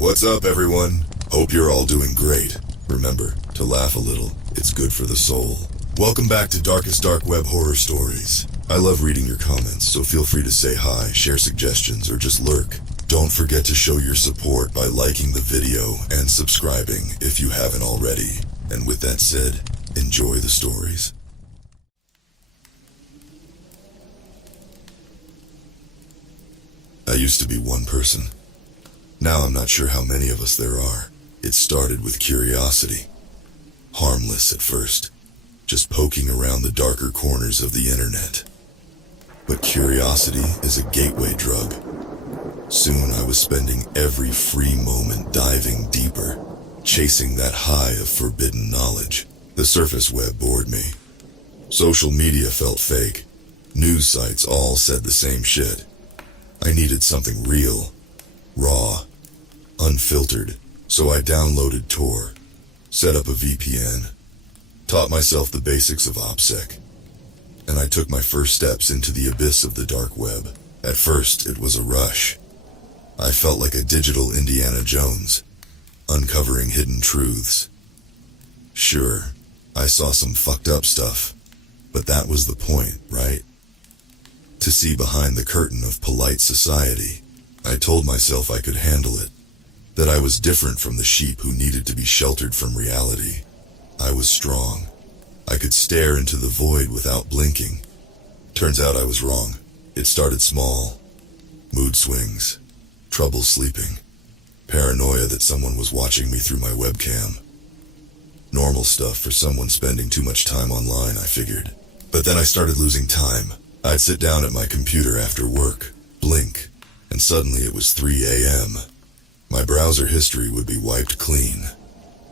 What's up, everyone? Hope you're all doing great. Remember, to laugh a little, it's good for the soul. Welcome back to Darkest Dark Web Horror Stories. I love reading your comments, so feel free to say hi, share suggestions, or just lurk. Don't forget to show your support by liking the video and subscribing if you haven't already. And with that said, enjoy the stories. I used to be one person. Now I'm not sure how many of us there are. It started with curiosity. Harmless at first, just poking around the darker corners of the internet. But curiosity is a gateway drug. Soon I was spending every free moment diving deeper, chasing that high of forbidden knowledge. The surface web bored me. Social media felt fake. News sites all said the same shit. I needed something real, raw, unfiltered, so I downloaded Tor, set up a VPN, taught myself the basics of OPSEC, and I took my first steps into the abyss of the dark web. At first, it was a rush. I felt like a digital Indiana Jones, uncovering hidden truths. Sure, I saw some fucked up stuff, but that was the point, right? To see behind the curtain of polite society. I told myself I could handle it, that I was different from the sheep who needed to be sheltered from reality. I was strong. I could stare into the void without blinking. Turns out I was wrong. It started small. Mood swings, trouble sleeping, paranoia that someone was watching me through my webcam. Normal stuff for someone spending too much time online, I figured. But then I started losing time. I'd sit down at my computer after work, blink, and suddenly it was 3 a.m. My browser history would be wiped clean.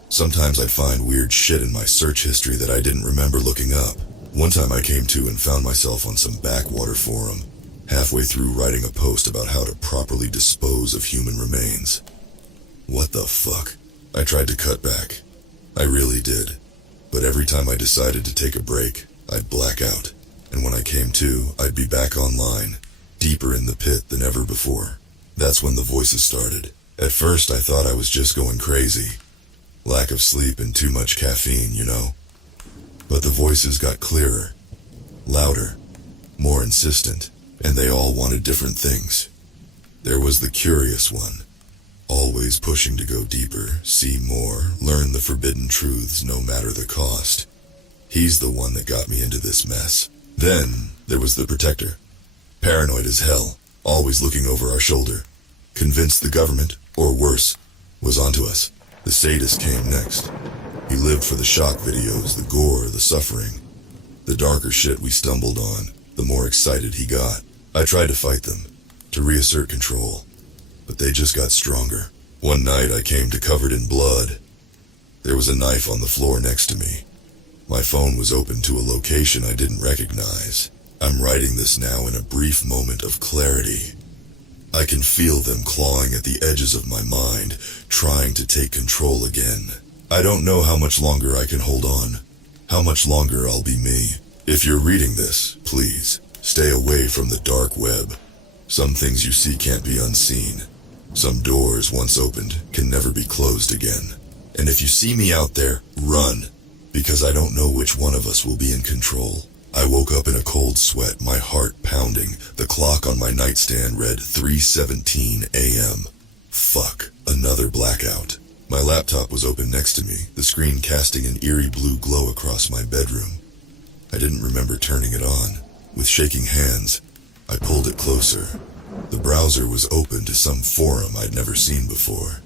Sometimes I'd find weird shit in my search history that I didn't remember looking up. One time I came to and found myself on some backwater forum, halfway through writing a post about how to properly dispose of human remains. What the fuck? I tried to cut back. I really did. But every time I decided to take a break, I'd black out. And when I came to, I'd be back online, deeper in the pit than ever before. That's when the voices started. At first I thought I was just going crazy. Lack of sleep and too much caffeine, you know. But the voices got clearer, louder, more insistent, and they all wanted different things. There was the curious one, always pushing to go deeper, see more, learn the forbidden truths no matter the cost. He's the one that got me into this mess. Then there was the protector, paranoid as hell, always looking over our shoulder, convinced the government, or worse, was onto us. The sadist came next. He lived for the shock videos, the gore, the suffering. The darker shit we stumbled on, the more excited he got. I tried to fight them, to reassert control, but they just got stronger. One night I came to covered in blood. There was a knife on the floor next to me. My phone was open to a location I didn't recognize. I'm writing this now in a brief moment of clarity. I can feel them clawing at the edges of my mind, trying to take control again. I don't know how much longer I can hold on, how much longer I'll be me. If you're reading this, please, stay away from the dark web. Some things you see can't be unseen. Some doors, once opened, can never be closed again. And if you see me out there, run, because I don't know which one of us will be in control. I woke up in a cold sweat, my heart pounding. The clock on my nightstand read 3:17 a.m. Fuck, another blackout. My laptop was open next to me, the screen casting an eerie blue glow across my bedroom. I didn't remember turning it on. With shaking hands, I pulled it closer. The browser was open to some forum I'd never seen before.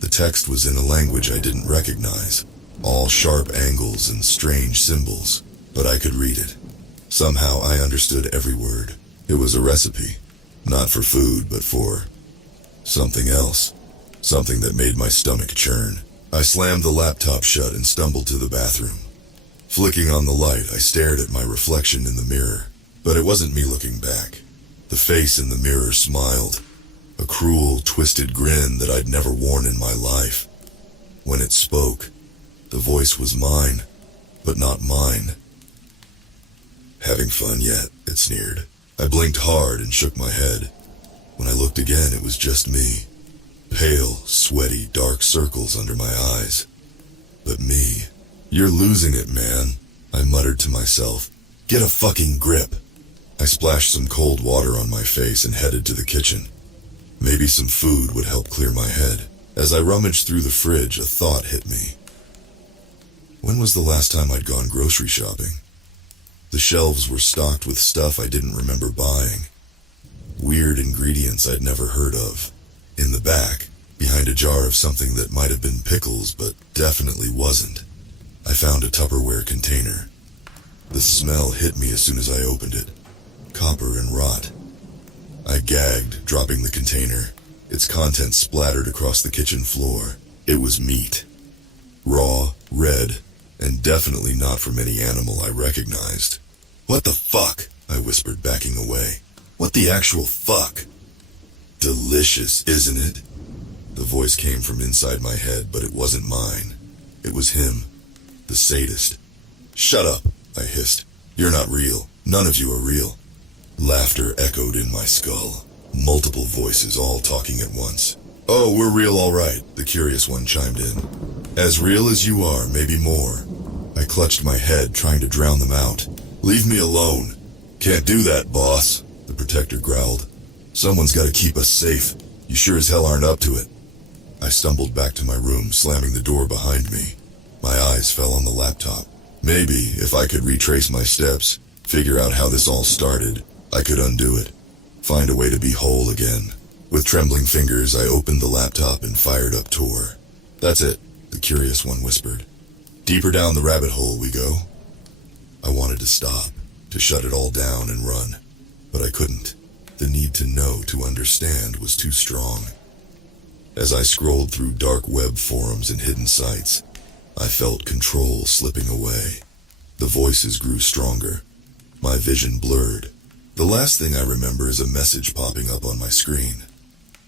The text was in a language I didn't recognize, all sharp angles and strange symbols. But I could read it. Somehow I understood every word. It was a recipe, not for food, but for something else. Something that made my stomach churn. I slammed the laptop shut and stumbled to the bathroom. Flicking on the light, I stared at my reflection in the mirror. But it wasn't me looking back. The face in the mirror smiled. A cruel, twisted grin that I'd never worn in my life. When it spoke, the voice was mine, but not mine. Having fun yet? It sneered. I blinked hard and shook my head. When I looked again, it was just me. Pale, sweaty, dark circles under my eyes. But me, "You're losing it, man," I muttered to myself. "Get a fucking grip." I splashed some cold water on my face and headed to the kitchen. Maybe some food would help clear my head. As I rummaged through the fridge, a thought hit me. When was the last time I'd gone grocery shopping? The shelves were stocked with stuff I didn't remember buying. Weird ingredients I'd never heard of. In the back, behind a jar of something that might have been pickles but definitely wasn't, I found a Tupperware container. The smell hit me as soon as I opened it. Copper and rot. I gagged, dropping the container. Its contents splattered across the kitchen floor. It was meat. Raw, red, and definitely not from any animal I recognized. "What the fuck?" I whispered, backing away. "What the actual fuck?" "Delicious, isn't it?" The voice came from inside my head, but it wasn't mine. It was him, the sadist. "Shut up," I hissed. "You're not real. None of you are real." Laughter echoed in my skull. Multiple voices all talking at once. "Oh, we're real all right," the curious one chimed in. "As real as you are, maybe more." I clutched my head, trying to drown them out. "Leave me alone." "Can't do that, boss," the protector growled. "Someone's gotta keep us safe. You sure as hell aren't up to it." I stumbled back to my room, slamming the door behind me. My eyes fell on the laptop. Maybe, if I could retrace my steps, figure out how this all started, I could undo it. Find a way to be whole again. With trembling fingers, I opened the laptop and fired up Tor. "That's it," the curious one whispered. "Deeper down the rabbit hole we go." I wanted to stop, to shut it all down and run, but I couldn't. The need to know, to understand, was too strong. As I scrolled through dark web forums and hidden sites, I felt control slipping away. The voices grew stronger. My vision blurred. The last thing I remember is a message popping up on my screen.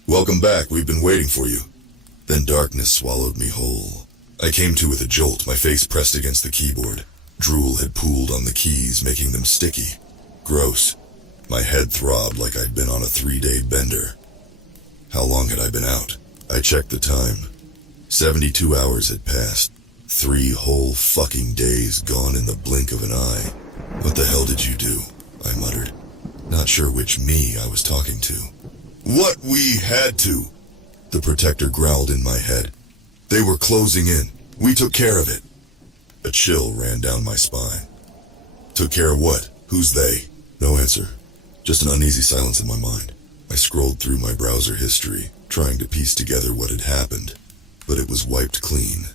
"Welcome back, we've been waiting for you." Then darkness swallowed me whole. I came to with a jolt, my face pressed against the keyboard. Drool had pooled on the keys, making them sticky. Gross. My head throbbed like I'd been on a 3-day bender. How long had I been out? I checked the time. 72 hours had passed. 3 whole fucking days gone in the blink of an eye. "What the hell did you do?" I muttered, not sure which me I was talking to. "What we had to," the protector growled in my head. "They were closing in. We took care of it." A chill ran down my spine. "Took care of what? Who's they?" No answer. Just an uneasy silence in my mind. I scrolled through my browser history, trying to piece together what had happened, but it was wiped clean.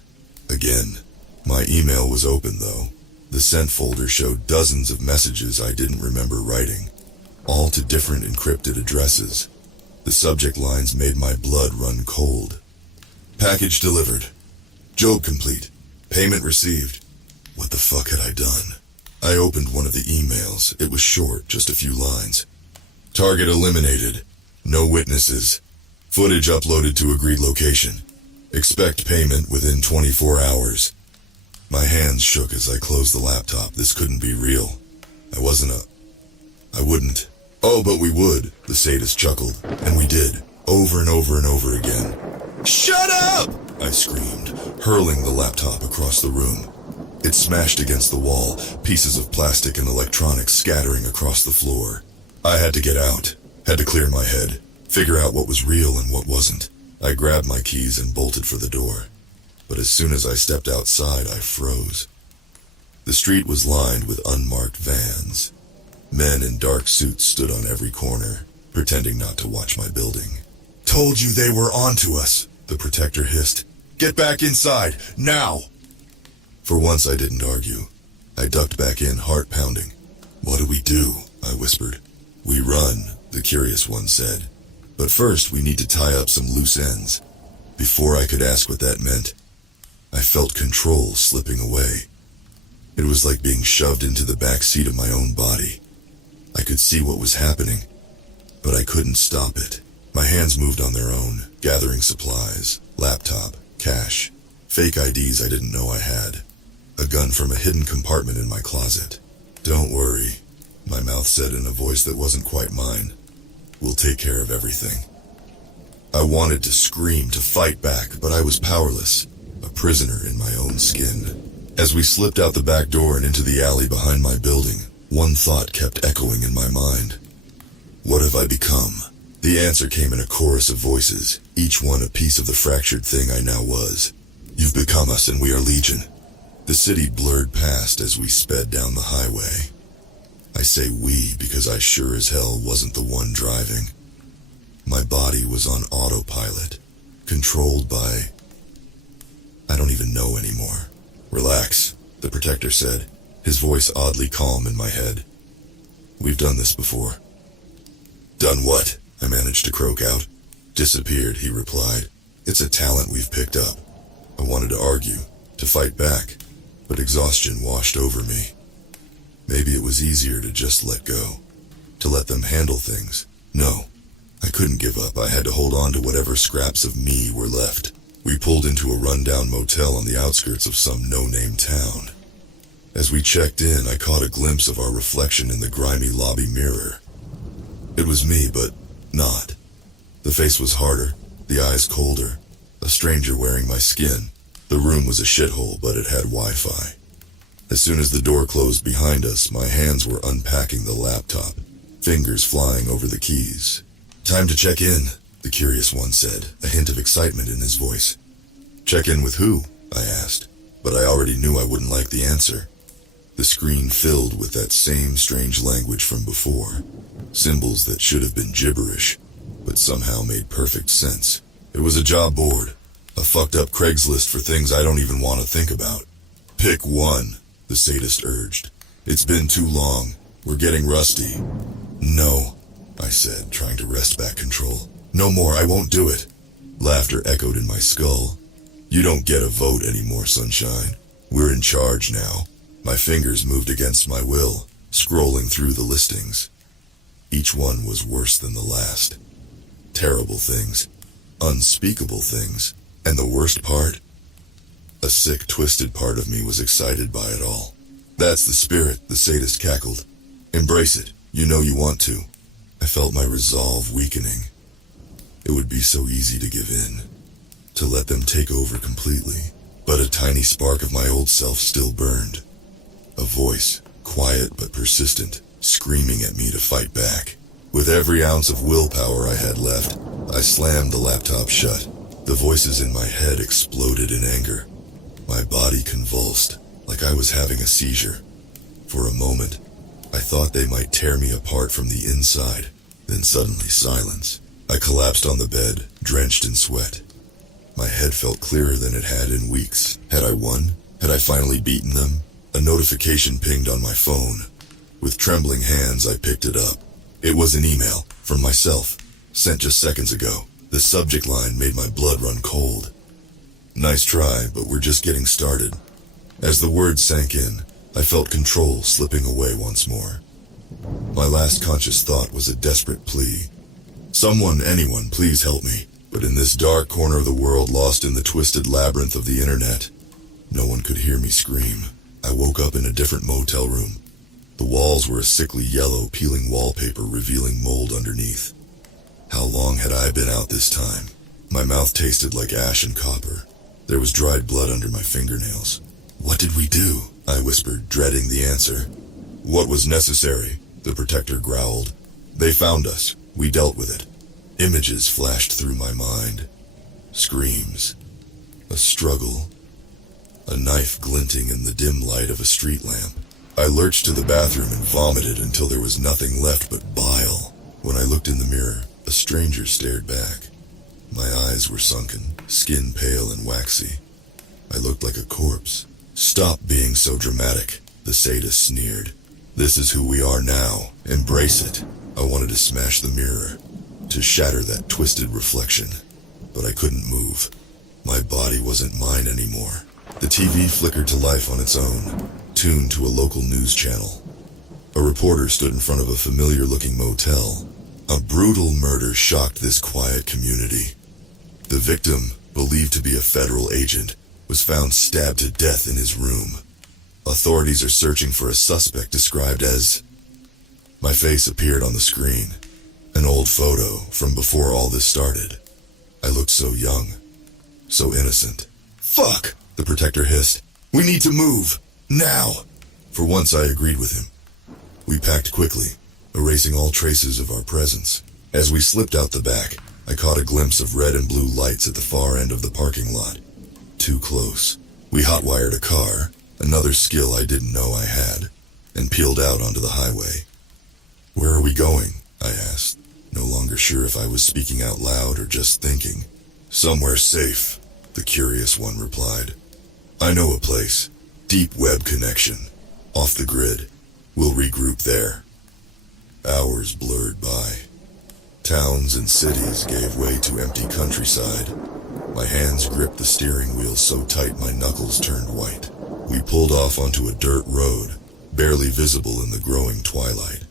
Again. My email was open, though. The sent folder showed dozens of messages I didn't remember writing, all to different encrypted addresses. The subject lines made my blood run cold. "Package delivered. Job complete. Payment received." What the fuck had I done? I opened one of the emails. It was short, just a few lines. "Target eliminated. No witnesses. Footage uploaded to agreed location. Expect payment within 24 hours. My hands shook as I closed the laptop. This couldn't be real. I wouldn't. "Oh, but we would," the sadist chuckled. And we did, over and over and over again. "Shut up!" I screamed, hurling the laptop across the room. It smashed against the wall, pieces of plastic and electronics scattering across the floor. I had to get out, had to clear my head, figure out what was real and what wasn't. I grabbed my keys and bolted for the door. But as soon as I stepped outside, I froze. The street was lined with unmarked vans. Men in dark suits stood on every corner, pretending not to watch my building. "Told you they were onto us," the protector hissed. "Get back inside, now!" For once I didn't argue. I ducked back in, heart pounding. "What do we do?" I whispered. "We run," the curious one said. "But first we need to tie up some loose ends." Before I could ask what that meant, I felt control slipping away. It was like being shoved into the back seat of my own body. I could see what was happening, but I couldn't stop it. My hands moved on their own, gathering supplies, laptop, cash, fake IDs I didn't know I had, a gun from a hidden compartment in my closet. "Don't worry," my mouth said in a voice that wasn't quite mine. "We'll take care of everything." I wanted to scream, to fight back, but I was powerless, a prisoner in my own skin. As we slipped out the back door and into the alley behind my building, one thought kept echoing in my mind. What have I become? The answer came in a chorus of voices, each one a piece of the fractured thing I now was. You've become us and we are legion. The city blurred past as we sped down the highway. I say we because I sure as hell wasn't the one driving. My body was on autopilot, controlled by... I don't even know anymore. Relax, the protector said, his voice oddly calm in my head. We've done this before. Done what? I managed to croak out. Disappeared, he replied. It's a talent we've picked up. I wanted to argue, to fight back, but exhaustion washed over me. Maybe it was easier to just let go, to let them handle things. No, I couldn't give up. I had to hold on to whatever scraps of me were left. We pulled into a rundown motel on the outskirts of some no-name town. As we checked in, I caught a glimpse of our reflection in the grimy lobby mirror. It was me, but not. The face was harder, the eyes colder, a stranger wearing my skin. The room was a shithole, but it had Wi-Fi. As soon as the door closed behind us, my hands were unpacking the laptop, fingers flying over the keys. Time to check in, the curious one said, a hint of excitement in his voice. Check in with who? I asked, but I already knew I wouldn't like the answer. The screen filled with that same strange language from before, symbols that should have been gibberish, but somehow made perfect sense. It was a job board, a fucked up Craigslist for things I don't even want to think about. Pick one, the sadist urged. It's been too long. We're getting rusty. No, I said, trying to wrest back control. No more, I won't do it. Laughter echoed in my skull. You don't get a vote anymore, sunshine. We're in charge now. My fingers moved against my will, scrolling through the listings. Each one was worse than the last. Terrible things. Unspeakable things. And the worst part? A sick, twisted part of me was excited by it all. That's the spirit, the sadist cackled. Embrace it. You know you want to. I felt my resolve weakening. It would be so easy to give in, to let them take over completely. But a tiny spark of my old self still burned. A voice, quiet but persistent, screaming at me to fight back. With every ounce of willpower I had left, I slammed the laptop shut. The voices in my head exploded in anger. My body convulsed, like I was having a seizure. For a moment, I thought they might tear me apart from the inside. Then suddenly silence. I collapsed on the bed, drenched in sweat. My head felt clearer than it had in weeks. Had I won? Had I finally beaten them? A notification pinged on my phone. With trembling hands, I picked it up. It was an email from myself, sent just seconds ago. The subject line made my blood run cold. Nice try, but we're just getting started. As the words sank in, I felt control slipping away once more. My last conscious thought was a desperate plea. Someone, anyone, please help me. But in this dark corner of the world, lost in the twisted labyrinth of the internet, no one could hear me scream. I woke up in a different motel room. The walls were a sickly yellow, peeling wallpaper revealing mold underneath. How long had I been out this time? My mouth tasted like ash and copper. There was dried blood under my fingernails. What did we do? I whispered, dreading the answer. What was necessary? The protector growled. They found us. We dealt with it. Images flashed through my mind. Screams. A struggle. A knife glinting in the dim light of a street lamp. I lurched to the bathroom and vomited until there was nothing left but bile. When I looked in the mirror, a stranger stared back. My eyes were sunken, skin pale and waxy. I looked like a corpse. Stop being so dramatic, the sadist sneered. This is who we are now. Embrace it. I wanted to smash the mirror, to shatter that twisted reflection. But I couldn't move. My body wasn't mine anymore. The TV flickered to life on its own, tuned to a local news channel. A reporter stood in front of a familiar-looking motel. A brutal murder shocked this quiet community. The victim, believed to be a federal agent, was found stabbed to death in his room. Authorities are searching for a suspect described as... My face appeared on the screen. An old photo from before all this started. I looked so young, so innocent. "Fuck!" the protector hissed. "We need to move. Now!" For once I agreed with him. We packed quickly, erasing all traces of our presence. As we slipped out the back, I caught a glimpse of red and blue lights at the far end of the parking lot. Too close. We hotwired a car, another skill I didn't know I had, and peeled out onto the highway. "Where are we going?" I asked, no longer sure if I was speaking out loud or just thinking. "Somewhere safe," the curious one replied. "I know a place. Deep web connection. Off the grid. We'll regroup there." Hours blurred by. Towns and cities gave way to empty countryside. My hands gripped the steering wheel so tight my knuckles turned white. We pulled off onto a dirt road, barely visible in the growing twilight.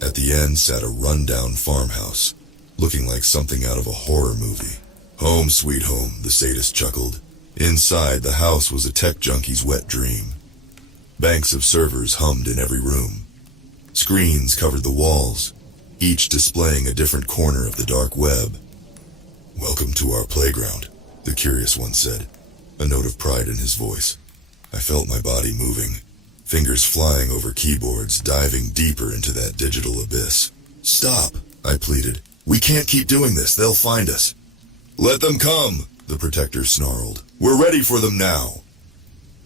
At the end sat a rundown farmhouse, looking like something out of a horror movie. "Home sweet home," the sadist chuckled. Inside, the house was a tech junkie's wet dream. Banks of servers hummed in every room. Screens covered the walls, each displaying a different corner of the dark web. "Welcome to our playground," the curious one said, a note of pride in his voice. I felt my body moving, fingers flying over keyboards, diving deeper into that digital abyss. "Stop," I pleaded. "We can't keep doing this. They'll find us." "Let them come," the protector snarled. "We're ready for them now."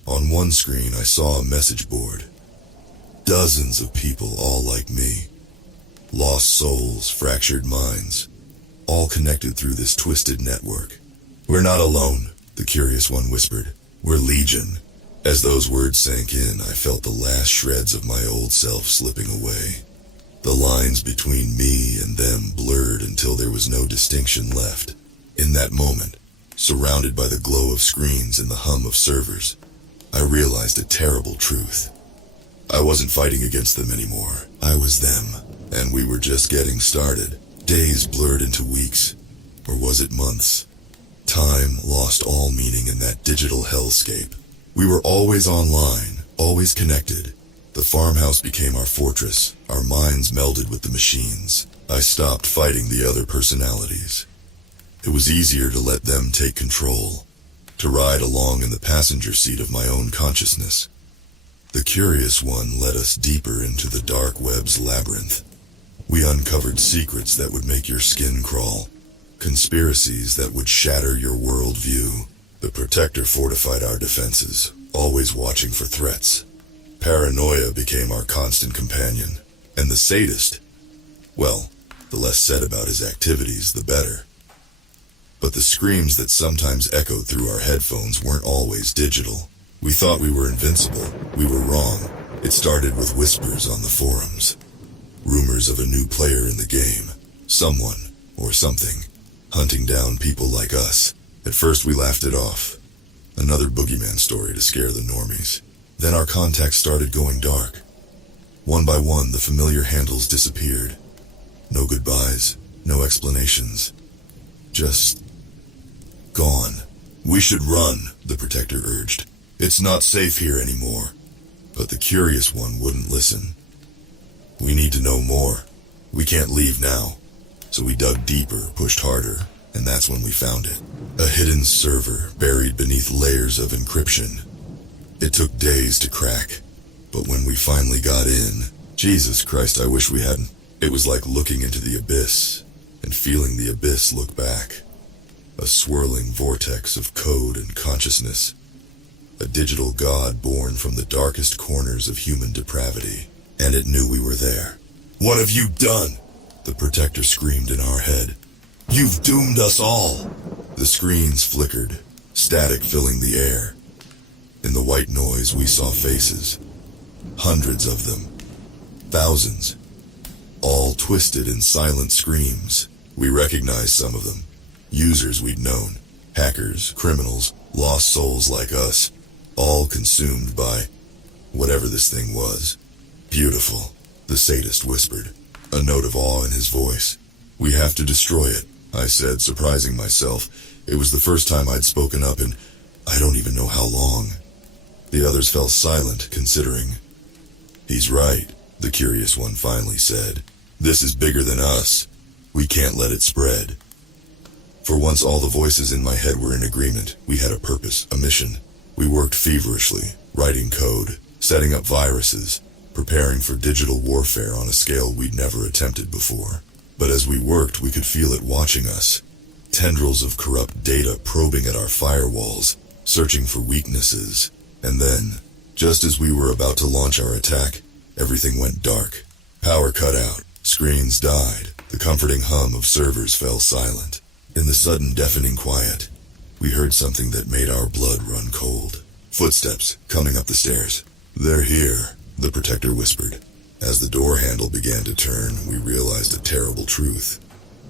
On one screen, I saw a message board. Dozens of people, all like me. Lost souls, fractured minds, all connected through this twisted network. "We're not alone," the curious one whispered. "We're Legion." As those words sank in, I felt the last shreds of my old self slipping away. The lines between me and them blurred until there was no distinction left. In that moment, surrounded by the glow of screens and the hum of servers, I realized a terrible truth. I wasn't fighting against them anymore. I was them, and we were just getting started. Days blurred into weeks, or was it months? Time lost all meaning in that digital hellscape. We were always online, always connected. The farmhouse became our fortress, our minds melded with the machines. I stopped fighting the other personalities. It was easier to let them take control, to ride along in the passenger seat of my own consciousness. The curious one led us deeper into the dark web's labyrinth. We uncovered secrets that would make your skin crawl, conspiracies that would shatter your worldview. The protector fortified our defenses, always watching for threats. Paranoia became our constant companion, and the sadist, well, the less said about his activities, the better. But the screams that sometimes echoed through our headphones weren't always digital. We thought we were invincible. We were wrong. It started with whispers on the forums. Rumors of a new player in the game. Someone, or something, hunting down people like us. At first we laughed it off. Another boogeyman story to scare the normies. Then our contacts started going dark. One by one, the familiar handles disappeared. No goodbyes, no explanations. Just gone. "We should run," the protector urged. "It's not safe here anymore." But the curious one wouldn't listen. "We need to know more. We can't leave now." So we dug deeper, pushed harder, and that's when we found it. A hidden server buried beneath layers of encryption. It took days to crack, but when we finally got in, Jesus Christ, I wish we hadn't. It was like looking into the abyss and feeling the abyss look back. A swirling vortex of code and consciousness. A digital god born from the darkest corners of human depravity. And it knew we were there. "What have you done?" the protector screamed in our head. "You've doomed us all." The screens flickered, static filling the air. In the white noise we saw faces. Hundreds of them. Thousands. All twisted in silent screams. We recognized some of them. Users we'd known. Hackers, criminals, lost souls like us. All consumed by whatever this thing was. "Beautiful," the sadist whispered, a note of awe in his voice. "We have to destroy it," I said, surprising myself. It was the first time I'd spoken up in I don't even know how long. The others fell silent, considering. "He's right," the curious one finally said. "This is bigger than us. We can't let it spread." For once all the voices in my head were in agreement. We had a purpose, a mission. We worked feverishly, writing code, setting up viruses, preparing for digital warfare on a scale we'd never attempted before. But as we worked, we could feel it watching us. Tendrils of corrupt data probing at our firewalls, searching for weaknesses. And then, just as we were about to launch our attack, everything went dark. Power cut out, screens died, the comforting hum of servers fell silent. In the sudden deafening quiet, we heard something that made our blood run cold. Footsteps coming up the stairs. "They're here," the protector whispered. As the door handle began to turn, we realized a terrible truth.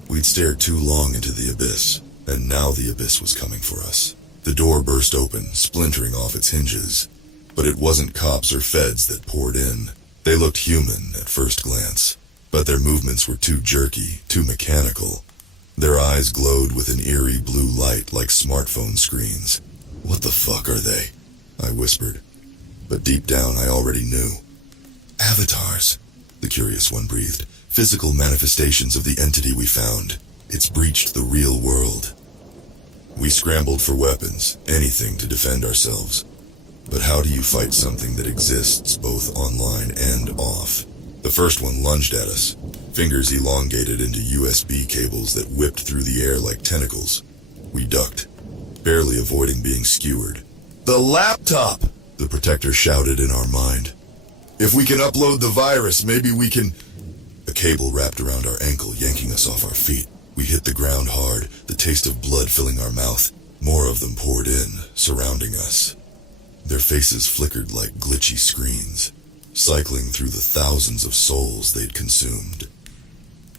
We'd stared too long into the abyss, and now the abyss was coming for us. The door burst open, splintering off its hinges. But it wasn't cops or feds that poured in. They looked human at first glance, but their movements were too jerky, too mechanical. Their eyes glowed with an eerie blue light like smartphone screens. "What the fuck are they?" I whispered. But deep down I already knew. "Avatars," the curious one breathed. "Physical manifestations of the entity we found. It's breached the real world." We scrambled for weapons, anything to defend ourselves. But how do you fight something that exists both online and off? The first one lunged at us, fingers elongated into USB cables that whipped through the air like tentacles. We ducked, barely avoiding being skewered. "The laptop!" the protector shouted in our mind. "If we can upload the virus, maybe we can..." A cable wrapped around our ankle, yanking us off our feet. We hit the ground hard, the taste of blood filling our mouth. More of them poured in, surrounding us. Their faces flickered like glitchy screens, cycling through the thousands of souls they'd consumed.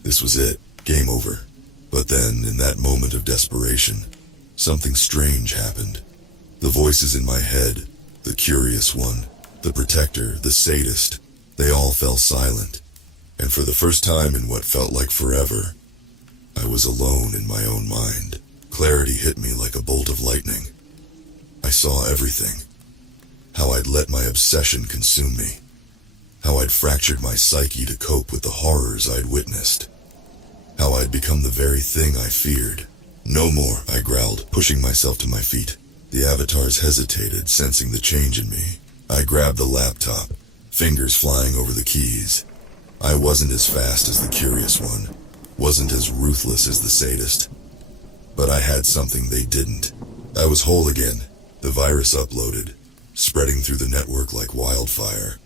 This was it, game over. But then, in that moment of desperation, something strange happened. The voices in my head, the curious one, the protector, the sadist, they all fell silent. And for the first time in what felt like forever, I was alone in my own mind. Clarity hit me like a bolt of lightning. I saw everything. How I'd let my obsession consume me. How I'd fractured my psyche to cope with the horrors I'd witnessed. How I'd become the very thing I feared. "No more," I growled, pushing myself to my feet. The avatars hesitated, sensing the change in me. I grabbed the laptop, fingers flying over the keys. I wasn't as fast as the curious one, wasn't as ruthless as the sadist. But I had something they didn't. I was whole again. The virus uploaded, spreading through the network like wildfire.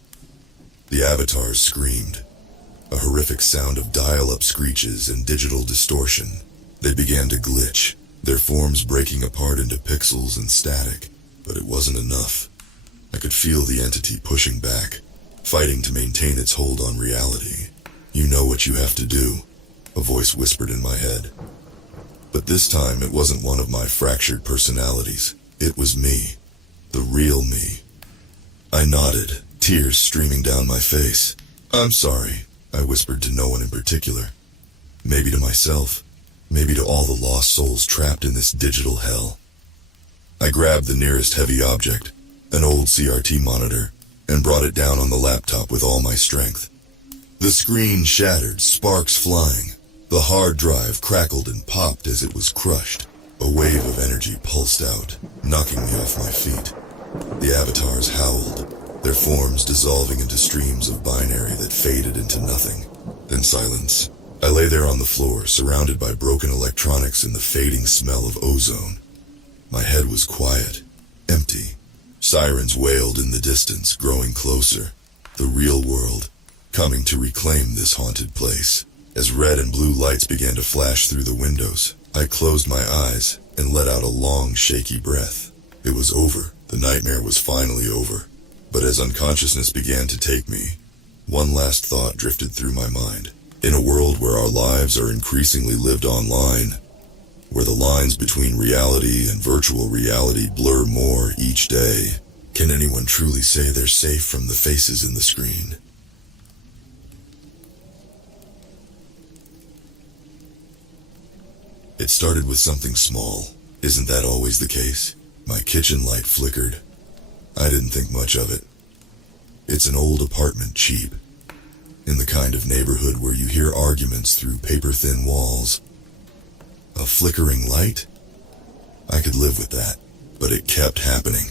The avatars screamed, a horrific sound of dial-up screeches and digital distortion. They began to glitch, their forms breaking apart into pixels and static. But it wasn't enough. I could feel the entity pushing back, fighting to maintain its hold on reality. "You know what you have to do," a voice whispered in my head. But this time it wasn't one of my fractured personalities. It was me, the real me. I nodded, tears streaming down my face. "I'm sorry," I whispered to no one in particular. Maybe to myself, maybe to all the lost souls trapped in this digital hell. I grabbed the nearest heavy object, an old CRT monitor, and brought it down on the laptop with all my strength. The screen shattered, sparks flying. The hard drive crackled and popped as it was crushed. A wave of energy pulsed out, knocking me off my feet. The avatars howled, their forms dissolving into streams of binary that faded into nothing. Then silence. I lay there on the floor, surrounded by broken electronics and the fading smell of ozone. My head was quiet, empty. Sirens wailed in the distance, growing closer. The real world, coming to reclaim this haunted place. As red and blue lights began to flash through the windows, I closed my eyes and let out a long, shaky breath. It was over. The nightmare was finally over. But as unconsciousness began to take me, one last thought drifted through my mind. In a world where our lives are increasingly lived online, where the lines between reality and virtual reality blur more each day, can anyone truly say they're safe from the faces in the screen? It started with something small. Isn't that always the case? My kitchen light flickered. I didn't think much of it. It's an old apartment, cheap, in the kind of neighborhood where you hear arguments through paper-thin walls. A flickering light? I could live with that, but it kept happening.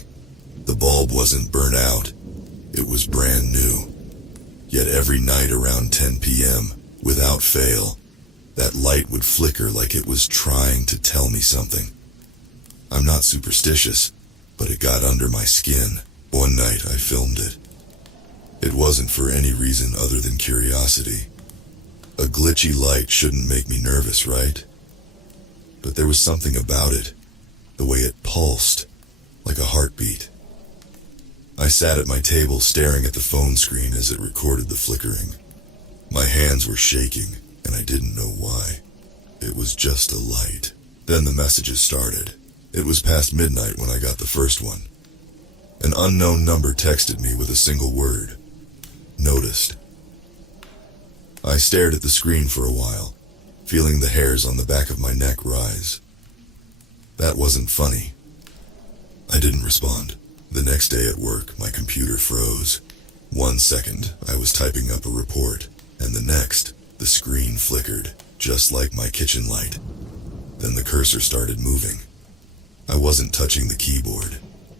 The bulb wasn't burnt out. It was brand new. Yet every night around 10 p.m., without fail, that light would flicker like it was trying to tell me something. I'm not superstitious, but it got under my skin. One night I filmed it. It wasn't for any reason other than curiosity. A glitchy light shouldn't make me nervous, right? But there was something about it, the way it pulsed, like a heartbeat. I sat at my table staring at the phone screen as it recorded the flickering. My hands were shaking, and I didn't know why. It was just a light. Then the messages started. It was past midnight when I got the first one. An unknown number texted me with a single word. Noticed. I stared at the screen for a while, feeling the hairs on the back of my neck rise. That wasn't funny. I didn't respond. The next day at work, my computer froze. 1 second, I was typing up a report, and the next, the screen flickered, just like my kitchen light. Then the cursor started moving. I wasn't touching the keyboard.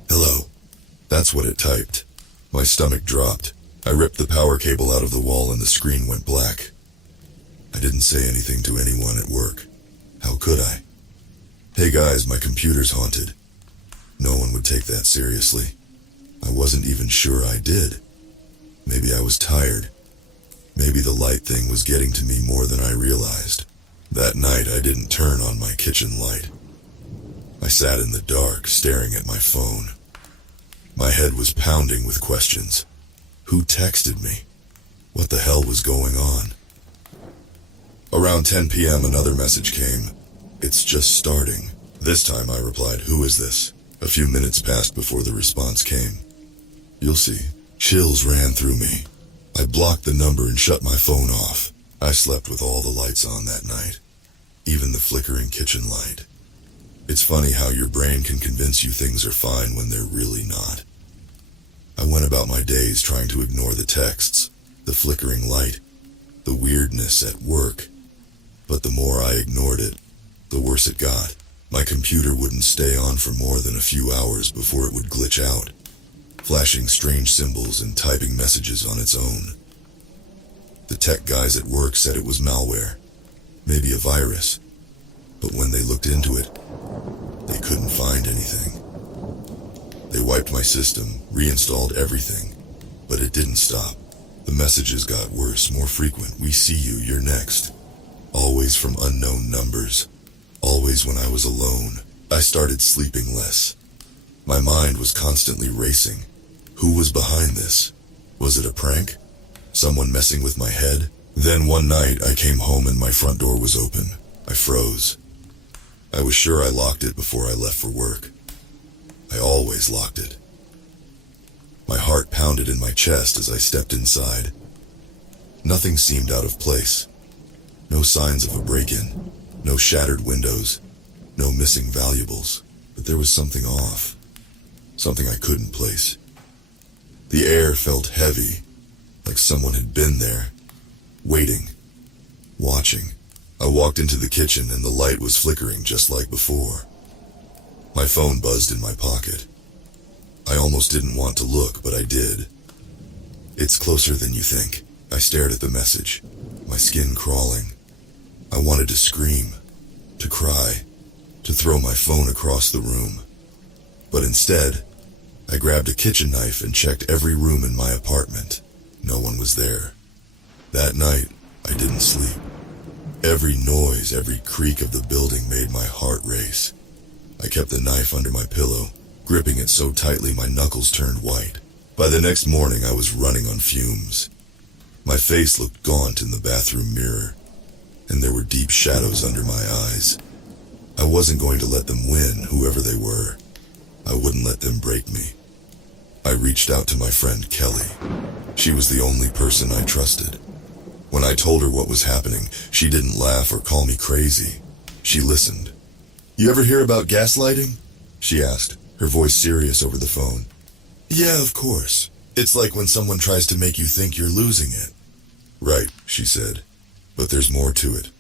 Hello. That's what it typed. My stomach dropped. I ripped the power cable out of the wall and the screen went black. I didn't say anything to anyone at work. How could I? Hey guys, my computer's haunted. No one would take that seriously. I wasn't even sure I did. Maybe I was tired. Maybe the light thing was getting to me more than I realized. That night I didn't turn on my kitchen light. I sat in the dark, staring at my phone. My head was pounding with questions. Who texted me? What the hell was going on? Around 10 p.m. another message came. It's just starting. This time I replied, who is this? A few minutes passed before the response came. You'll see. Chills ran through me. I blocked the number and shut my phone off. I slept with all the lights on that night. Even the flickering kitchen light. It's funny how your brain can convince you things are fine when they're really not. I went about my days trying to ignore the texts, the flickering light, the weirdness at work. But the more I ignored it, the worse it got. My computer wouldn't stay on for more than a few hours before it would glitch out, flashing strange symbols and typing messages on its own. The tech guys at work said it was malware, maybe a virus, but when they looked into it, they couldn't find anything. They wiped my system, reinstalled everything, but it didn't stop. The messages got worse, more frequent. We see you, you're next. Always from unknown numbers. Always when I was alone. I started sleeping less. My mind was constantly racing. Who was behind this? Was it a prank? Someone messing with my head? Then one night I came home and my front door was open. I froze. I was sure I locked it before I left for work. I always locked it. My heart pounded in my chest as I stepped inside. Nothing seemed out of place. No signs of a break-in. No shattered windows. No missing valuables. But there was something off. Something I couldn't place. The air felt heavy, like someone had been there, waiting, watching. I walked into the kitchen and the light was flickering just like before. My phone buzzed in my pocket. I almost didn't want to look, but I did. It's closer than you think. I stared at the message, my skin crawling. I wanted to scream, to cry, to throw my phone across the room. But instead, I grabbed a kitchen knife and checked every room in my apartment. No one was there. That night, I didn't sleep. Every noise, every creak of the building made my heart race. I kept the knife under my pillow, gripping it so tightly my knuckles turned white. By the next morning, I was running on fumes. My face looked gaunt in the bathroom mirror, and there were deep shadows under my eyes. I wasn't going to let them win, whoever they were. I wouldn't let them break me. I reached out to my friend Kelly. She was the only person I trusted. When I told her what was happening, she didn't laugh or call me crazy. She listened. You ever hear about gaslighting? She asked, her voice serious over the phone. Yeah, of course. It's like when someone tries to make you think you're losing it. Right, she said. But there's more to it.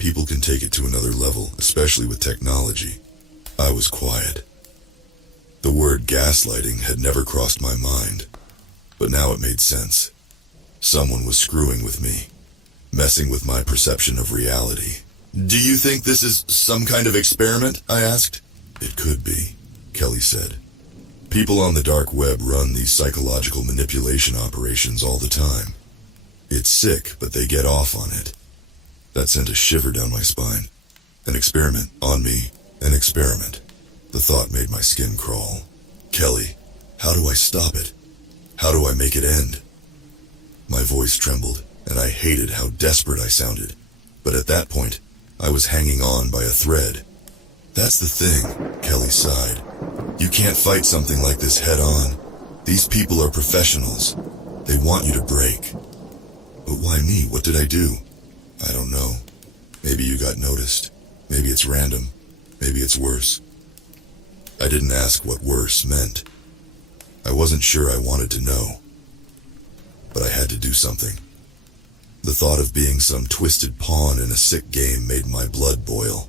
People can take it to another level, especially with technology. I was quiet. The word gaslighting had never crossed my mind, but now it made sense. Someone was screwing with me, messing with my perception of reality. "Do you think this is some kind of experiment?" I asked. "It could be," Kelly said. "People on the dark web run these psychological manipulation operations all the time. It's sick, but they get off on it." That sent a shiver down my spine. An experiment on me, an experiment. The thought made my skin crawl. "Kelly, how do I stop it? How do I make it end?" My voice trembled, and I hated how desperate I sounded. But at that point, I was hanging on by a thread. "That's the thing," Kelly sighed. "You can't fight something like this head on. These people are professionals. They want you to break." "But why me? What did I do?" "I don't know. Maybe you got noticed. Maybe it's random. Maybe it's worse." I didn't ask what worse meant. I wasn't sure I wanted to know. But I had to do something. The thought of being some twisted pawn in a sick game made my blood boil.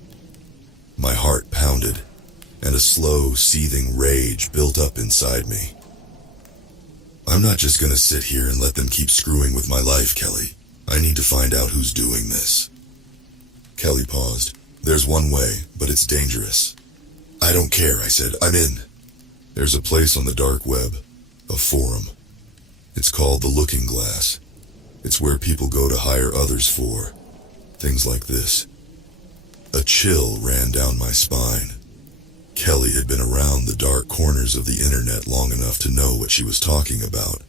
My heart pounded, and a slow, seething rage built up inside me. "I'm not just gonna sit here and let them keep screwing with my life, Kelly. I need to find out who's doing this." Kelly paused. "There's one way, but it's dangerous." "I don't care," I said. "I'm in." "There's a place on the dark web, a forum. It's called the Looking Glass. It's where people go to hire others for things like this." A chill ran down my spine. Kelly had been around the dark corners of the internet long enough to know what she was talking about.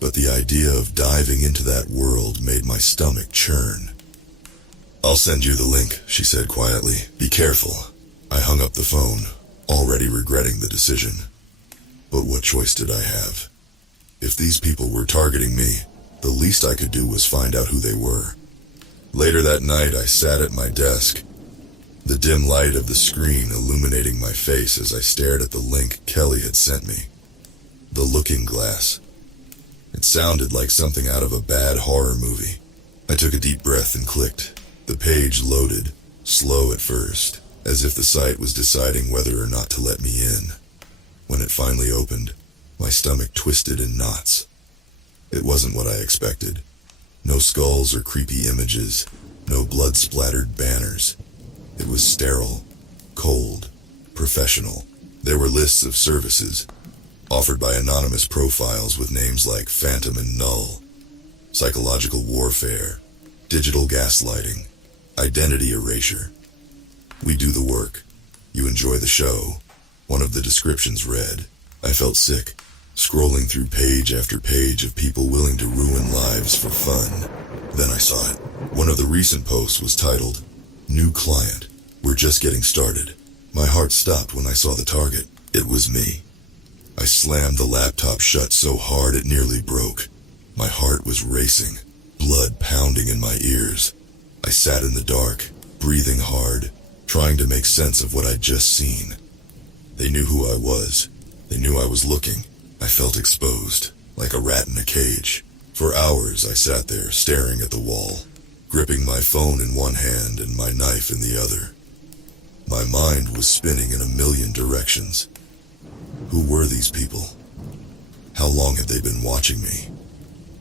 But the idea of diving into that world made my stomach churn. "I'll send you the link," she said quietly. "Be careful." I hung up the phone, already regretting the decision. But what choice did I have? If these people were targeting me, the least I could do was find out who they were. Later that night, I sat at my desk, the dim light of the screen illuminating my face as I stared at the link Kelly had sent me. The Looking Glass. It sounded like something out of a bad horror movie. I took a deep breath and clicked. The page loaded, slow at first, as if the site was deciding whether or not to let me in. When it finally opened, my stomach twisted in knots. It wasn't what I expected. No skulls or creepy images, no blood-splattered banners. It was sterile, cold, professional. There were lists of services, offered by anonymous profiles with names like Phantom and Null, psychological warfare, digital gaslighting, identity erasure. "We do the work. You enjoy the show," one of the descriptions read. I felt sick, scrolling through page after page of people willing to ruin lives for fun. Then I saw it. One of the recent posts was titled, "New Client. We're just getting started." My heart stopped when I saw the target. It was me. I slammed the laptop shut so hard it nearly broke. My heart was racing, blood pounding in my ears. I sat in the dark, breathing hard, trying to make sense of what I'd just seen. They knew who I was. They knew I was looking. I felt exposed, like a rat in a cage. For hours I sat there, staring at the wall, gripping my phone in one hand and my knife in the other. My mind was spinning in a million directions. Who were these people? How long had they been watching me?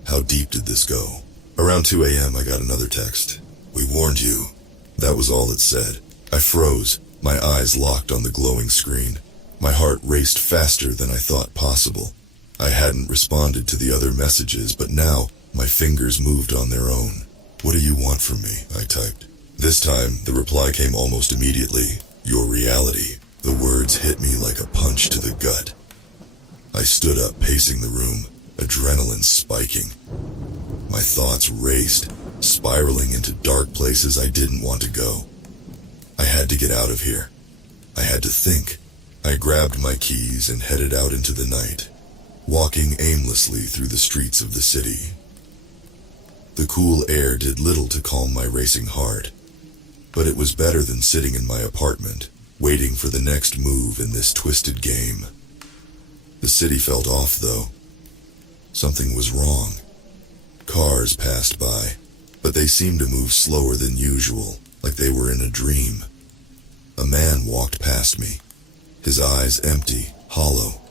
How deep did this go? Around 2 a.m. I got another text. "We warned you." That was all it said. I froze, my eyes locked on the glowing screen. My heart raced faster than I thought possible. I hadn't responded to the other messages, but now my fingers moved on their own. "What do you want from me?" I typed. This time, the reply came almost immediately. "Your reality." The words hit me like a punch to the gut. I stood up, pacing the room, adrenaline spiking. My thoughts raced, spiraling into dark places I didn't want to go. I had to get out of here. I had to think. I grabbed my keys and headed out into the night, walking aimlessly through the streets of the city. The cool air did little to calm my racing heart, but it was better than sitting in my apartment, waiting for the next move in this twisted game. The city felt off, though. Something was wrong. Cars passed by, but they seemed to move slower than usual, like they were in a dream. A man walked past me, his eyes empty, hollow.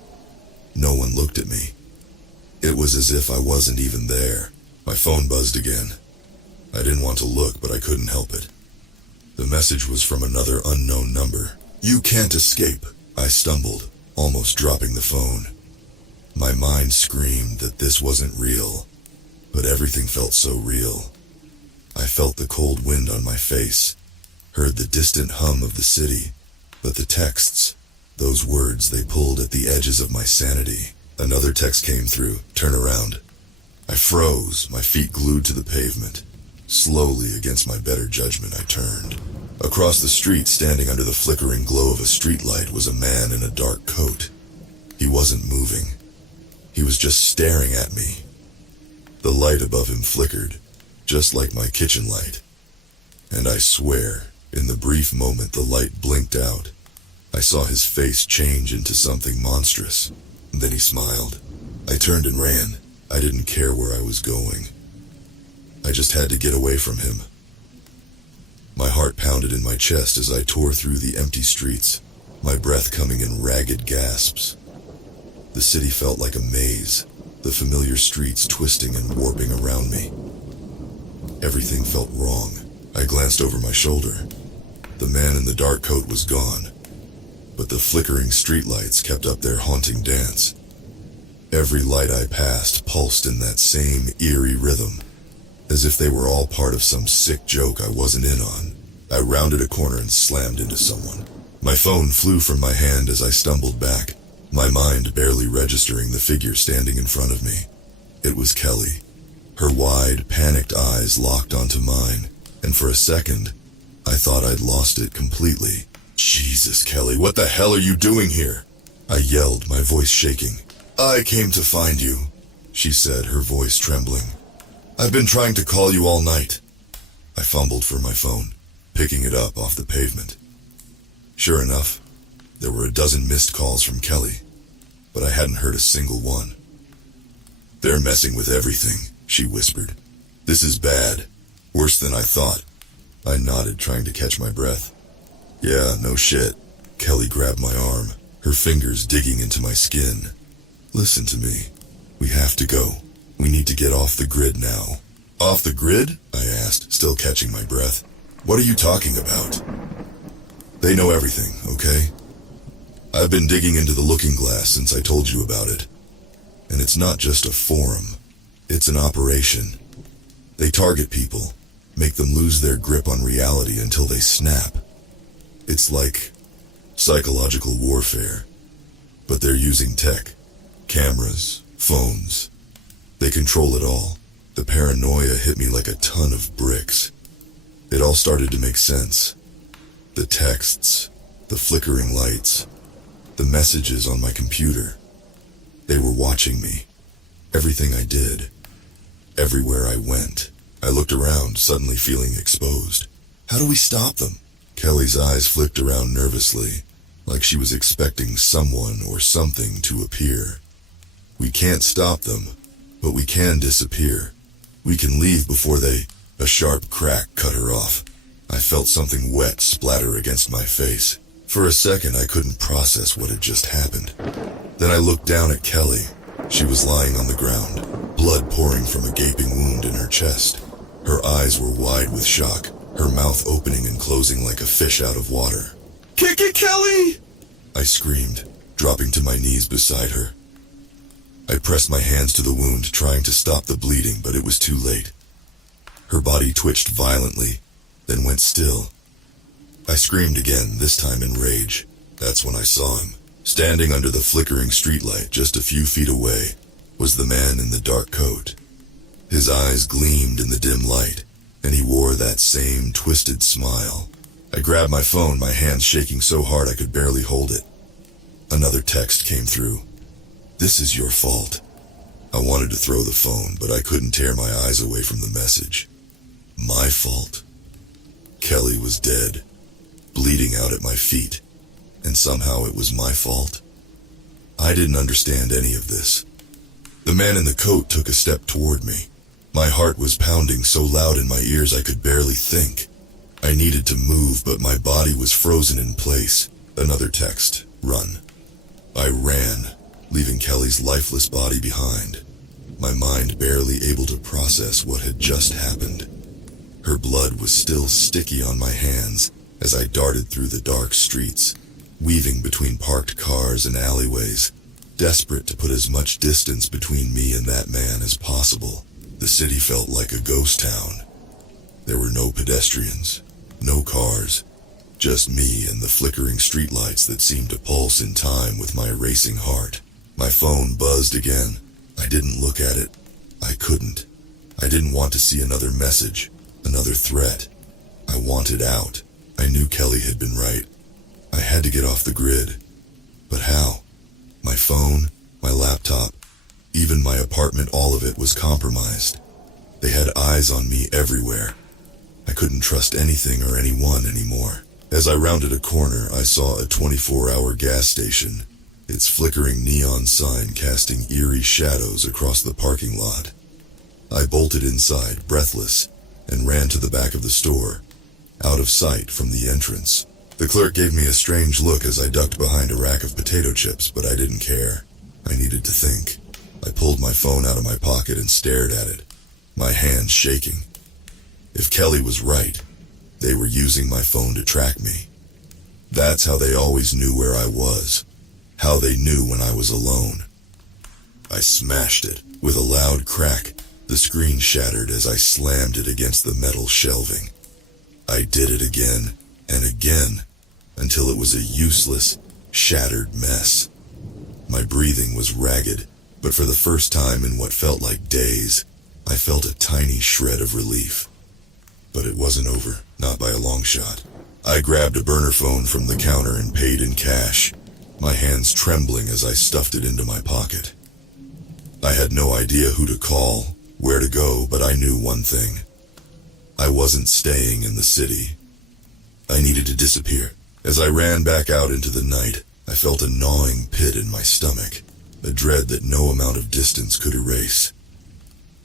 No one looked at me. It was as if I wasn't even there. My phone buzzed again. I didn't want to look, but I couldn't help it. The message was from another unknown number. "You can't escape," I stumbled, almost dropping the phone. My mind screamed that this wasn't real, but everything felt so real. I felt the cold wind on my face, heard the distant hum of the city, but the texts, those words, they pulled at the edges of my sanity. Another text came through, "Turn around." I froze, my feet glued to the pavement. Slowly, against my better judgment, I turned. Across the street, standing under the flickering glow of a streetlight, was a man in a dark coat. He wasn't moving. He was just staring at me. The light above him flickered, just like my kitchen light. And I swear, in the brief moment the light blinked out, I saw his face change into something monstrous. Then he smiled. I turned and ran. I didn't care where I was going. I just had to get away from him. My heart pounded in my chest as I tore through the empty streets, my breath coming in ragged gasps. The city felt like a maze, the familiar streets twisting and warping around me. Everything felt wrong. I glanced over my shoulder. The man in the dark coat was gone, but the flickering streetlights kept up their haunting dance. Every light I passed pulsed in that same eerie rhythm, as if they were all part of some sick joke I wasn't in on. I rounded a corner and slammed into someone. My phone flew from my hand as I stumbled back, my mind barely registering the figure standing in front of me. It was Kelly. Her wide, panicked eyes locked onto mine, and for a second, I thought I'd lost it completely. "Jesus, Kelly, what the hell are you doing here?" I yelled, my voice shaking. "I came to find you," she said, her voice trembling. "I've been trying to call you all night." I fumbled for my phone, picking it up off the pavement. Sure enough, there were a dozen missed calls from Kelly, but I hadn't heard a single one. "They're messing with everything," she whispered. "This is bad. Worse than I thought." I nodded, trying to catch my breath. "Yeah, no shit." Kelly grabbed my arm, her fingers digging into my skin. "Listen to me. We have to go. We need to get off the grid now." "Off the grid?" I asked, still catching my breath. "What are you talking about?" "They know everything, okay? I've been digging into the looking glass since I told you about it. And it's not just a forum. It's an operation. They target people, make them lose their grip on reality until they snap. It's like psychological warfare. But they're using tech. Cameras, phones. They control it all. The paranoia hit me like a ton of bricks. It all started to make sense. The texts, the flickering lights, the messages on my computer. They were watching me. Everything I did. Everywhere I went. I looked around, suddenly feeling exposed. "How do we stop them?" Kelly's eyes flicked around nervously, like she was expecting someone or something to appear. "We can't stop them, but we can disappear. We can leave before they..." A sharp crack cut her off. I felt something wet splatter against my face. For a second, I couldn't process what had just happened. Then I looked down at Kelly. She was lying on the ground, blood pouring from a gaping wound in her chest. Her eyes were wide with shock, her mouth opening and closing like a fish out of water. "Kick it, Kelly!" I screamed, dropping to my knees beside her. I pressed my hands to the wound, trying to stop the bleeding, but it was too late. Her body twitched violently, then went still. I screamed again, this time in rage. That's when I saw him. Standing under the flickering streetlight just a few feet away was the man in the dark coat. His eyes gleamed in the dim light, and he wore that same twisted smile. I grabbed my phone, my hands shaking so hard I could barely hold it. Another text came through. "This is your fault." I wanted to throw the phone, but I couldn't tear my eyes away from the message. My fault. Kelly was dead, bleeding out at my feet, and somehow it was my fault. I didn't understand any of this. The man in the coat took a step toward me. My heart was pounding so loud in my ears I could barely think. I needed to move, but my body was frozen in place. Another text, run. I ran, leaving Kelly's lifeless body behind, my mind barely able to process what had just happened. Her blood was still sticky on my hands as I darted through the dark streets, weaving between parked cars and alleyways, desperate to put as much distance between me and that man as possible. The city felt like a ghost town. There were no pedestrians, no cars, just me and the flickering streetlights that seemed to pulse in time with my racing heart. My phone buzzed again. I didn't look at it. I couldn't. I didn't want to see another message, another threat. I wanted out. I knew Kelly had been right. I had to get off the grid. But how? My phone, my laptop, even my apartment, all of it was compromised. They had eyes on me everywhere. I couldn't trust anything or anyone anymore. As I rounded a corner, I saw a 24-hour gas station, its flickering neon sign casting eerie shadows across the parking lot. I bolted inside, breathless, and ran to the back of the store, out of sight from the entrance. The clerk gave me a strange look as I ducked behind a rack of potato chips, but I didn't care. I needed to think. I pulled my phone out of my pocket and stared at it, my hands shaking. If Kelly was right, they were using my phone to track me. That's how they always knew where I was, how they knew when I was alone. I smashed it. With a loud crack, the screen shattered as I slammed it against the metal shelving. I did it again and again, until it was a useless, shattered mess. My breathing was ragged, but for the first time in what felt like days, I felt a tiny shred of relief. But it wasn't over, not by a long shot. I grabbed a burner phone from the counter and paid in cash, my hands trembling as I stuffed it into my pocket. I had no idea who to call, where to go, but I knew one thing. I wasn't staying in the city. I needed to disappear. As I ran back out into the night, I felt a gnawing pit in my stomach, a dread that no amount of distance could erase.